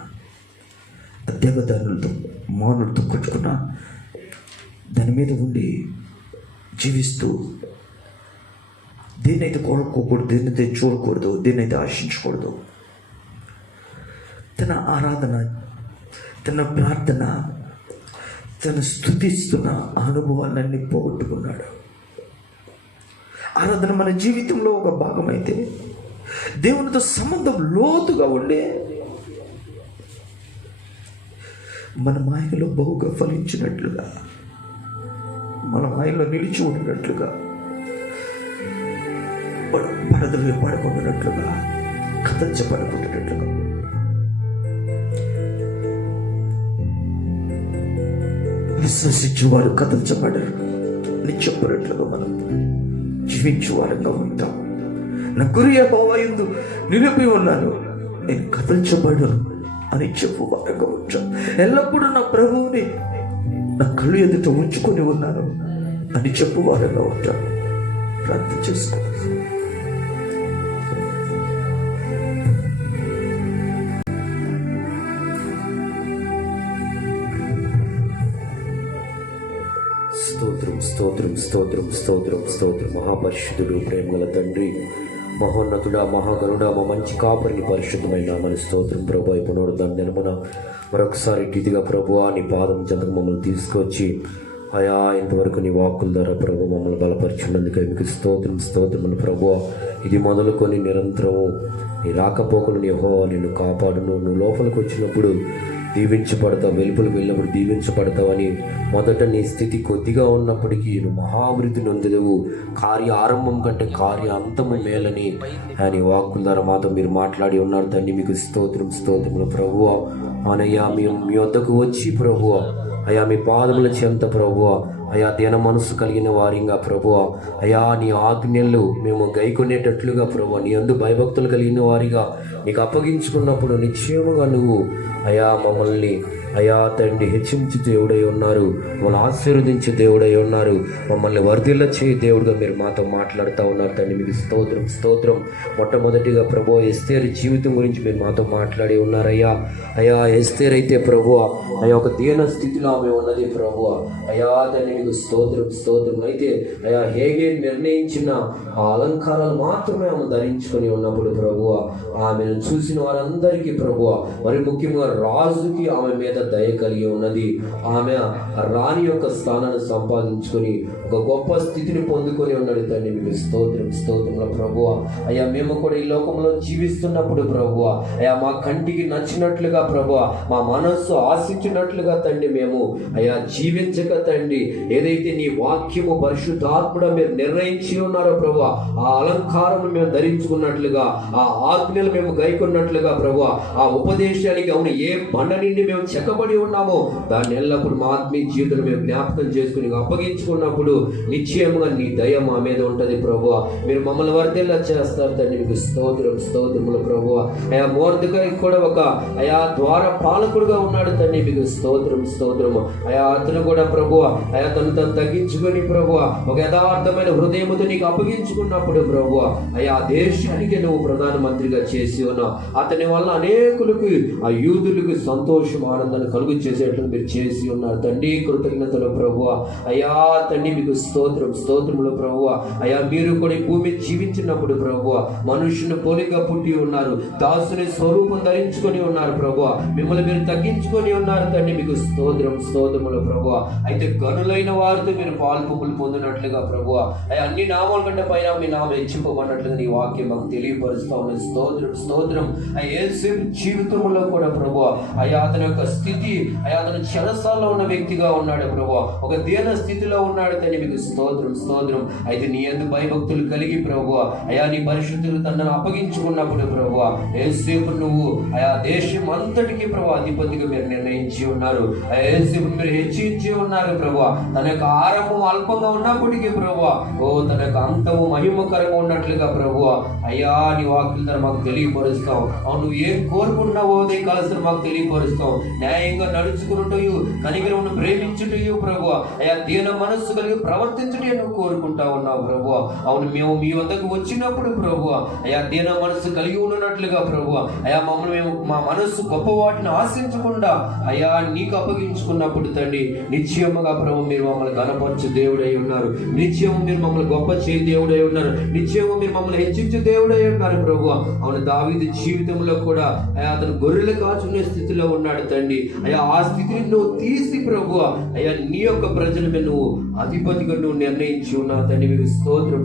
దేవదానులతో మానులతో కొట్టుకున్న దాని మీద ఉండి జీవిస్తూ దేన్నైతే కోరుకోకూడదు, దేన్నైతే చూడకూడదు, దేన్నైతే ఆశించకూడదు, తన ఆరాధన, తన ప్రార్థన, తన స్తుతిస్తున్న అనుభవాలన్నీ పోగొట్టుకున్నాడు. ఆరాధన మన జీవితంలో ఒక భాగమైతే దేవునితో సంబంధం లోతుగా ఉండే మన ఆయనలో బహుగా ఫలించినట్లుగా, మన ఆయనలో నిలిచి ఉన్నట్లుగా, పరదలు పడకుండానట్లుగా, కథించబడకుండానట్లుగా విశ్వసించువారు కథించబడరు అని చెప్పినట్లుగా మనం జీవించువారంగా ఉంటాం. నా గురి భావయందు నిలిపి ఉన్నాను, నేను కథించబడను అని చెప్పువారంగా ఉంటాను. ఎల్లప్పుడూ నా ప్రభువుని నా కళ్ళు ఎదుట ఉంచుకొని ఉన్నాను అని చెప్పువారంగా ఉంటాను. ప్రార్థన చేసుకో. స్తోత్రం స్తోత్రం స్తోత్రం స్తోత్రం స్తోత్రం. మహాపరిశుద్ధుడు, ప్రేమగల తండ్రి, మహోన్నతుడా, మహాగరుడా, మా మంచి కాపరిని పరిశుద్ధమైన మన స్తోత్రం ప్రభు. ఈ పునరుద్ధరణ మరొకసారి ఇదిగా ప్రభువా నీ పాదం చెంతకు మమ్మల్ని తీసుకొచ్చి అయా ఇంతవరకు నీ వాక్కుల ద్వారా ప్రభు మమ్మల్ని బలపరిచినందుకు మీకు స్తోత్రం స్తోత్రములు ప్రభువా. ఇది మొదలుకొని నిరంతరము నీ రాకపోకలు నీ యెహోవా నిన్ను కాపాడును. నువ్వు లోపలికి వచ్చినప్పుడు దీవించబడతావు, వెలుపలికి వెళ్ళినప్పుడు దీవించబడతావని మొదట నీ స్థితి కొద్దిగా ఉన్నప్పటికీ నువ్వు మహాభివృద్ధి నొందెదవు, కార్య ఆరంభం కంటే కార్య అంతము మేలని ఆయన వాక్కుల ద్వారా మాతో మీరు మాట్లాడి ఉన్నారు తండ్రి. మీకు స్తోత్రం స్తోత్రములు ప్రభువా. అనయ్యా మేము మీ వద్దకు వచ్చి ప్రభువా అయా మీ పాదముల చెంత ప్రభువా అయా ధ్యాన మనసు కలిగిన వారిగా ప్రభువా అయా నీ ఆజ్ఞలు మేము గైకొనేటట్లుగా ప్రభువా నీ యందు భయభక్తులు కలిగిన వారిగా నీకు అప్పగించుకున్నప్పుడు నిశ్చయముగా నువ్వు అయా మమ్మల్ని అయా తండ్రి హెచ్చించే దేవుడై ఉన్నారు, మమ్మల్ని ఆశీర్వదించే దేవుడై ఉన్నారు, మమ్మల్ని వర్ధిల్ల చేయి దేవుడుగా మీరు మాతో మాట్లాడుతూ ఉన్నారు తండ్రి. మీకు స్తోత్రం స్తోత్రం. మొట్టమొదటిగా ప్రభు ఎస్తేరు జీవితం గురించి మీరు మాతో మాట్లాడి ఉన్నారయ్యా. అయా ఎస్తేరు అయితే ప్రభు అయా ఒక దీన స్థితిలో ఆమె ఉన్నది ప్రభు అయా తండ్రి. మీకు స్తోత్రం స్తోత్రం. అయితే అయా హేగే నిర్ణయించిన ఆ అలంకారాలు మాత్రమే ఆమె ధరించుకొని ఉన్నప్పుడు ప్రభు ఆమెను చూసిన వారందరికీ ప్రభు మరి ముఖ్యంగా రాజుకి ఆమె మీద దయ కలిగి ఉన్నది. ఆమె రాణి యొక్క స్థానాన్ని సంపాదించుకొని ఒక గొప్ప స్థితిని పొందుకొని ఉన్నాడు తండ్రి. మీకు స్తోత్రం స్తోత్రంలో ప్రభువా అయ్యా మేము కూడా ఈ లోకంలో జీవిస్తున్నప్పుడు ప్రభువా అయ్యా మా కంటికి నచ్చినట్లుగా ప్రభువా మా మనస్సు ఆశించినట్లుగా తండ్రి మేము అయ్యా జీవించక తండ్రి ఏదైతే నీ వాక్యము పరిశుద్ధాత్ముడా మీరు నిర్ణయించి ఉన్నారో ప్రభువా ఆ అలంకారం మేము ధరించుకున్నట్లుగా ఆ ఆజ్ఞలు మేము గైకొన్నట్లుగా ప్రభువా ఆ ఉపదేశానికి అవును ఏ బండ నుండి మేము చెక్కబడి ఉన్నామో దాన్ని ఎల్లప్పుడు మా ఆత్మీయ జీవితం మేము జ్ఞాపకం చేసుకుని అప్పగించుకున్నప్పుడు నిశ్చయముగా నీ దయ మా మీద ఉంటుంది ప్రభువా. మీరు మమ్మల్ని వర్ధిల్లా చేస్తారు తండ్రి. మీకు స్తోత్రం స్తోత్రములు ప్రభువా. అయా మోర్దెకై కూడా ఒక అయా ద్వార పాలకుడుగా ఉన్నాడు తండ్రి. మీకు స్తోత్రం స్తోత్రము. అయా అతను కూడా ప్రభువా అయా తను తగ్గించుకొని ప్రభువా ఒక యథార్థమైన హృదయముతో నీకు అప్పగించుకున్నప్పుడు ప్రభువా అయా దేశానికి నువ్వు ప్రధానమంత్రిగా చేసి ఉన్నావు. అతని వల్ల అనేకులకు ఆ యూదులకు సంతోషం ఆనందం ఆనందాన్ని కలుగు చేసేట్లు మీరు చేసి ఉన్నారు తండ్రి. కృతజ్ఞతలు ప్రభువా. అయా తండ్రి మీకు స్తోత్రములు ప్రభువా. అయా మీరు కూడా ఈ భూమి జీవించినప్పుడు ప్రభువా మనుషుని పోలిగా పుట్టి ఉన్నారు, దాసుని స్వరూపం ధరించుకొని ఉన్నారు ప్రభువా, మిమ్మల్ని మీరు తగ్గించుకొని ఉన్నారు తండ్రి. మీకు స్తోత్రములు ప్రభువా. అయితే గనులైన వారితో మీరు పాల్పొప్పులు పొందినట్లుగా ప్రభువా అయ్యా అన్ని నామాల కంటే పైన మీ నామం హెచ్చింపబడినట్లుగా నీ వాక్యం మాకు తెలియపరుస్తా ఉన్నది. స్తోత్రం. యేసు జీవితంలో కూడా ప్రభువా అయ్యా అతని యొక్క స్థితి అయ్యా అతను చెరసాల్లో ఉన్న వ్యక్తిగా ఉన్నాడు ప్రభువా, ఒక దీన స్థితిలో ఉన్నాడు తండ్రి. మీకు స్తోత్రం. అయితే నీ యందు భయభక్తులు కలిగి ప్రభువా అయా నీ పరిశుద్ధులు తనను అప్పగించుకున్నప్పుడు ప్రభువా యేసేపు నువ్వు అయా దేశం అంతటికి ప్రభువా అధిపతిగా మీరు నిర్ణయించి ఉన్నారు. యేసేపు మీరు హెచ్చించి ఉన్నారు ప్రభువా. తన యొక్క ఆరంభం అల్పంగా ఉన్నప్పటికీ ప్రభువా తన యొక్క అంతము మహిమకరంగా ఉన్నట్లుగా ప్రభువా అయ్యా నీ వాక్యం మాకు తెలియపరుస్తాం. నువ్వు ఏం కోరుకున్నావో అదే కాలసం మాకు తెలియపరుస్తాం. న్యాయంగా నడుచుకున్నటయు కనికరమును ప్రేమించుటయు ప్రభువా అయా దీన మనస్సు కలిగి ప్రవర్తించుటే నువ్వు కోరుకుంటా ఉన్నావు ప్రభువా. అవును మేము మీ వద్దకు వచ్చినప్పుడు ప్రభువా అయా దీన మనస్సు కలిగి ఉన్నట్లుగా ప్రభువా అయా మమ్మల్ని మేము మా మనస్సు గొప్ప వాటిని ఆశించకుండా అయా నీకు అప్పగించుకున్నప్పుడు తండ్రి నిశ్చయముగా ప్రభు మీరు మమ్మల్ని గణపరచు దేవుడై ఉన్నారు, నిశ్చయము మీరు మమ్మల్ని గొప్ప చేయి దేవుడై ఉన్నారు, నిశ్చయము మీరు మమ్మల్ని హెచ్చించు దేవుడై ఉన్నారు ప్రభువా. అవును దావీదు జీవితంలో కూడా అయా అతను గొర్రెలు కాచుకునే స్థితిలో ఉన్నాడు తండ్రి. అయా ఆ స్థితిని నువ్వు తీసి ప్రభువా అయా నీ యొక్క ప్రజల మీద నువ్వు అధిపతిగా నువ్వు నిర్ణయించి ఉన్నావు తండ్రి. మీకు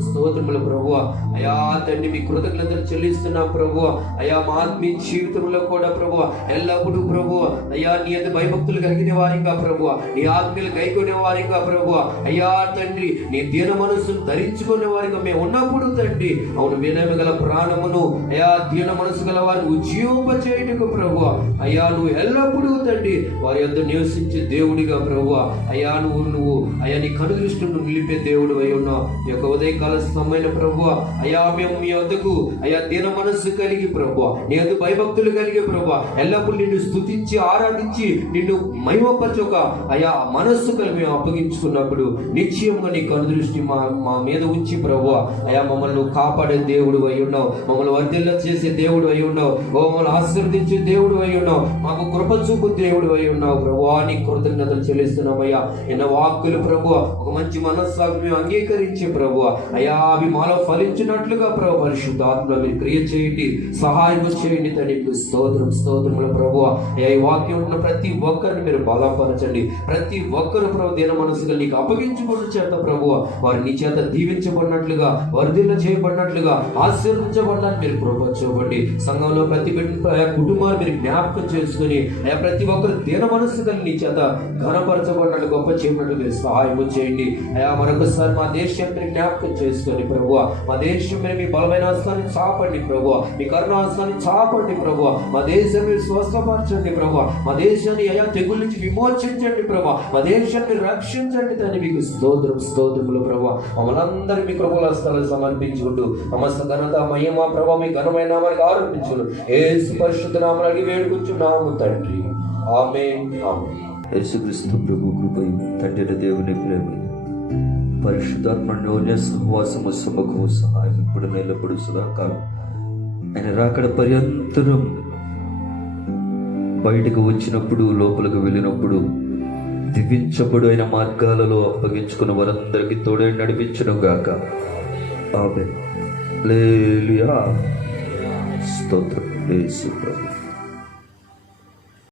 స్తోత్రములు ప్రభువా అయా తండ్రి మీ కృతజ్ఞతలు చెల్లిస్తున్నాం ప్రభువా. అయా మా ఆత్మీయ జీవితంలో కూడా ప్రభువా ఎల్లప్పుడూ ప్రభువా అయా నీ యొక్క భయభక్తులు కలిగిన వారిగా ప్రభువా నీ ఆత్మీయులు గైకొనే వారిగా ప్రభువా అయా తండ్రి నీ దీన మనస్సును ధరించుకునే వారిగా మేము ఉన్నప్పుడు తండ్రి అవును వినయము గల ప్రాణమును అయా దీన మనసు గల వారిని ఉజ్జీవింపచేయుటకు ప్రభువా అయా నువ్వు ఎల్లప్పుడూ తండ్రి వారి యొద్ద నివసించే దేవుడిగా ప్రభువా అయా నువ్వు అయా నీ కనుదృష్టిని నిలిపే దేవుడు అయి ఉన్నావు. ఈ యొక్క ఉదయకాల సమయమైన ప్రభువా అయా మేము మీ వద్దకు అయా దీన మనస్సు కలిగి ప్రభువా నీ వద్ద భయభక్తులు కలిగి ప్రభువా ఎల్లప్పుడూ నిన్ను స్తుతించి ఆరాధించి నిన్ను మహిమపరచొక అయా మనస్సు కలిగి మేము అప్పగించుకున్నప్పుడు నిశ్చయంగా నీ కనుదృష్టి మా మీద ఉంచి ప్రభువా అయా మమ్మల్ని నువ్వు కాపాడే దేవుడు అయి ఉన్నావు, మమ్మల్ని వర్ధిల్ల చేసే దేవుడు అయి ఉన్నావు, మమ్మల్ని ఆశీర్వదించే దేవుడు అయి ఉన్నావు, మాకు కృప చూపు దేవుడు అయి ఉన్నావు ప్రభువా. నీ కృతజ్ఞతలు చెల్లిస్తున్నామయ్యా. ఎన్న వాక్కులు ప్రభువా ఒక మంచి మనస్సాగి మేము అంగీకరించి ప్రభువా అయా అవి మాలో ఫలించినట్లుగా ప్రభు పరిశుద్ధాత్మ మీరు క్రియ చేయండి, సహాయం చేయండి తండ్రి. స్తోత్రములు ప్రభువా అయా ఈ వాక్యం ఉన్న ప్రతి ఒక్కరిని మీరు బలపరచండి. ప్రతి ఒక్కరు ప్రభు దీన మనసుగా నీకు అప్పగించుకున్న చేత ప్రభువా వారి నీ చేత దీవించబడినట్లుగా వర్ధిల్ల చేయబడినట్లుగా ఆశీర్వించబడాలని మీరు కృప చూపండి. సంఘంలో ప్రతి కుటుంబాన్ని మీరు జ్ఞాపకం చేసుకుని అయా ప్రతి ఒక్కరు దీన మనస్సు కలిగి నీ చేత ఘనపరచబడినట్లు గొప్ప చేయబడినట్టు మీరు సహాయం చేయండి అయా. మరొకసారి మా దేశాన్ని మీరు జ్ఞాపకం చేసుకొని ప్రభువా మా దేశం మీద మీ బలమైన హస్తాన్ని చాపండి ప్రభువా, మీ కరుణ హస్తాన్ని చాపండి ప్రభువా, మా దేశాన్ని మీరు స్వస్థపరచండి ప్రభువా, మా దేశాన్ని అయా తెగుల నుంచి విమోచించండి ప్రభువా, మా దేశాన్ని రక్షించండి తండ్రి. మీకు స్తోత్రములు ప్రభువా. మమ్మల్ని అందరూ మీ కృపల హస్తాలను సమర్పించుకుంటూ సమస్త ఘనత మహిమ ప్రభావ మీ ఘనమైన నామానికి ఆరోపించుకుంటూ యేసు పరిశుద్ధ నామమున అడిగి వేడుకొంచున్నాము తండ్రి. ఆమేన్. యేసుక్రీస్తు ప్రభు కృపయు తండ్రి దేవుని ప్రేమ పరిశుద్ధాత్మ సహవాసము సమకము సహాయం ఇప్పుడు ఎల్లప్పుడు సదాకాలం ఆయన రాకడ పర్యంతరం బయటకు వచ్చినప్పుడు లోపలికి వెళ్ళినప్పుడు దివ్యించబడు అయిన మార్గాలలో అప్పగించుకున్న వారందరికీ తోడే నడిపించడం గాక. ఆమేన్. హల్లెలూయా. స్తోత్రం యేసు ప్రభు.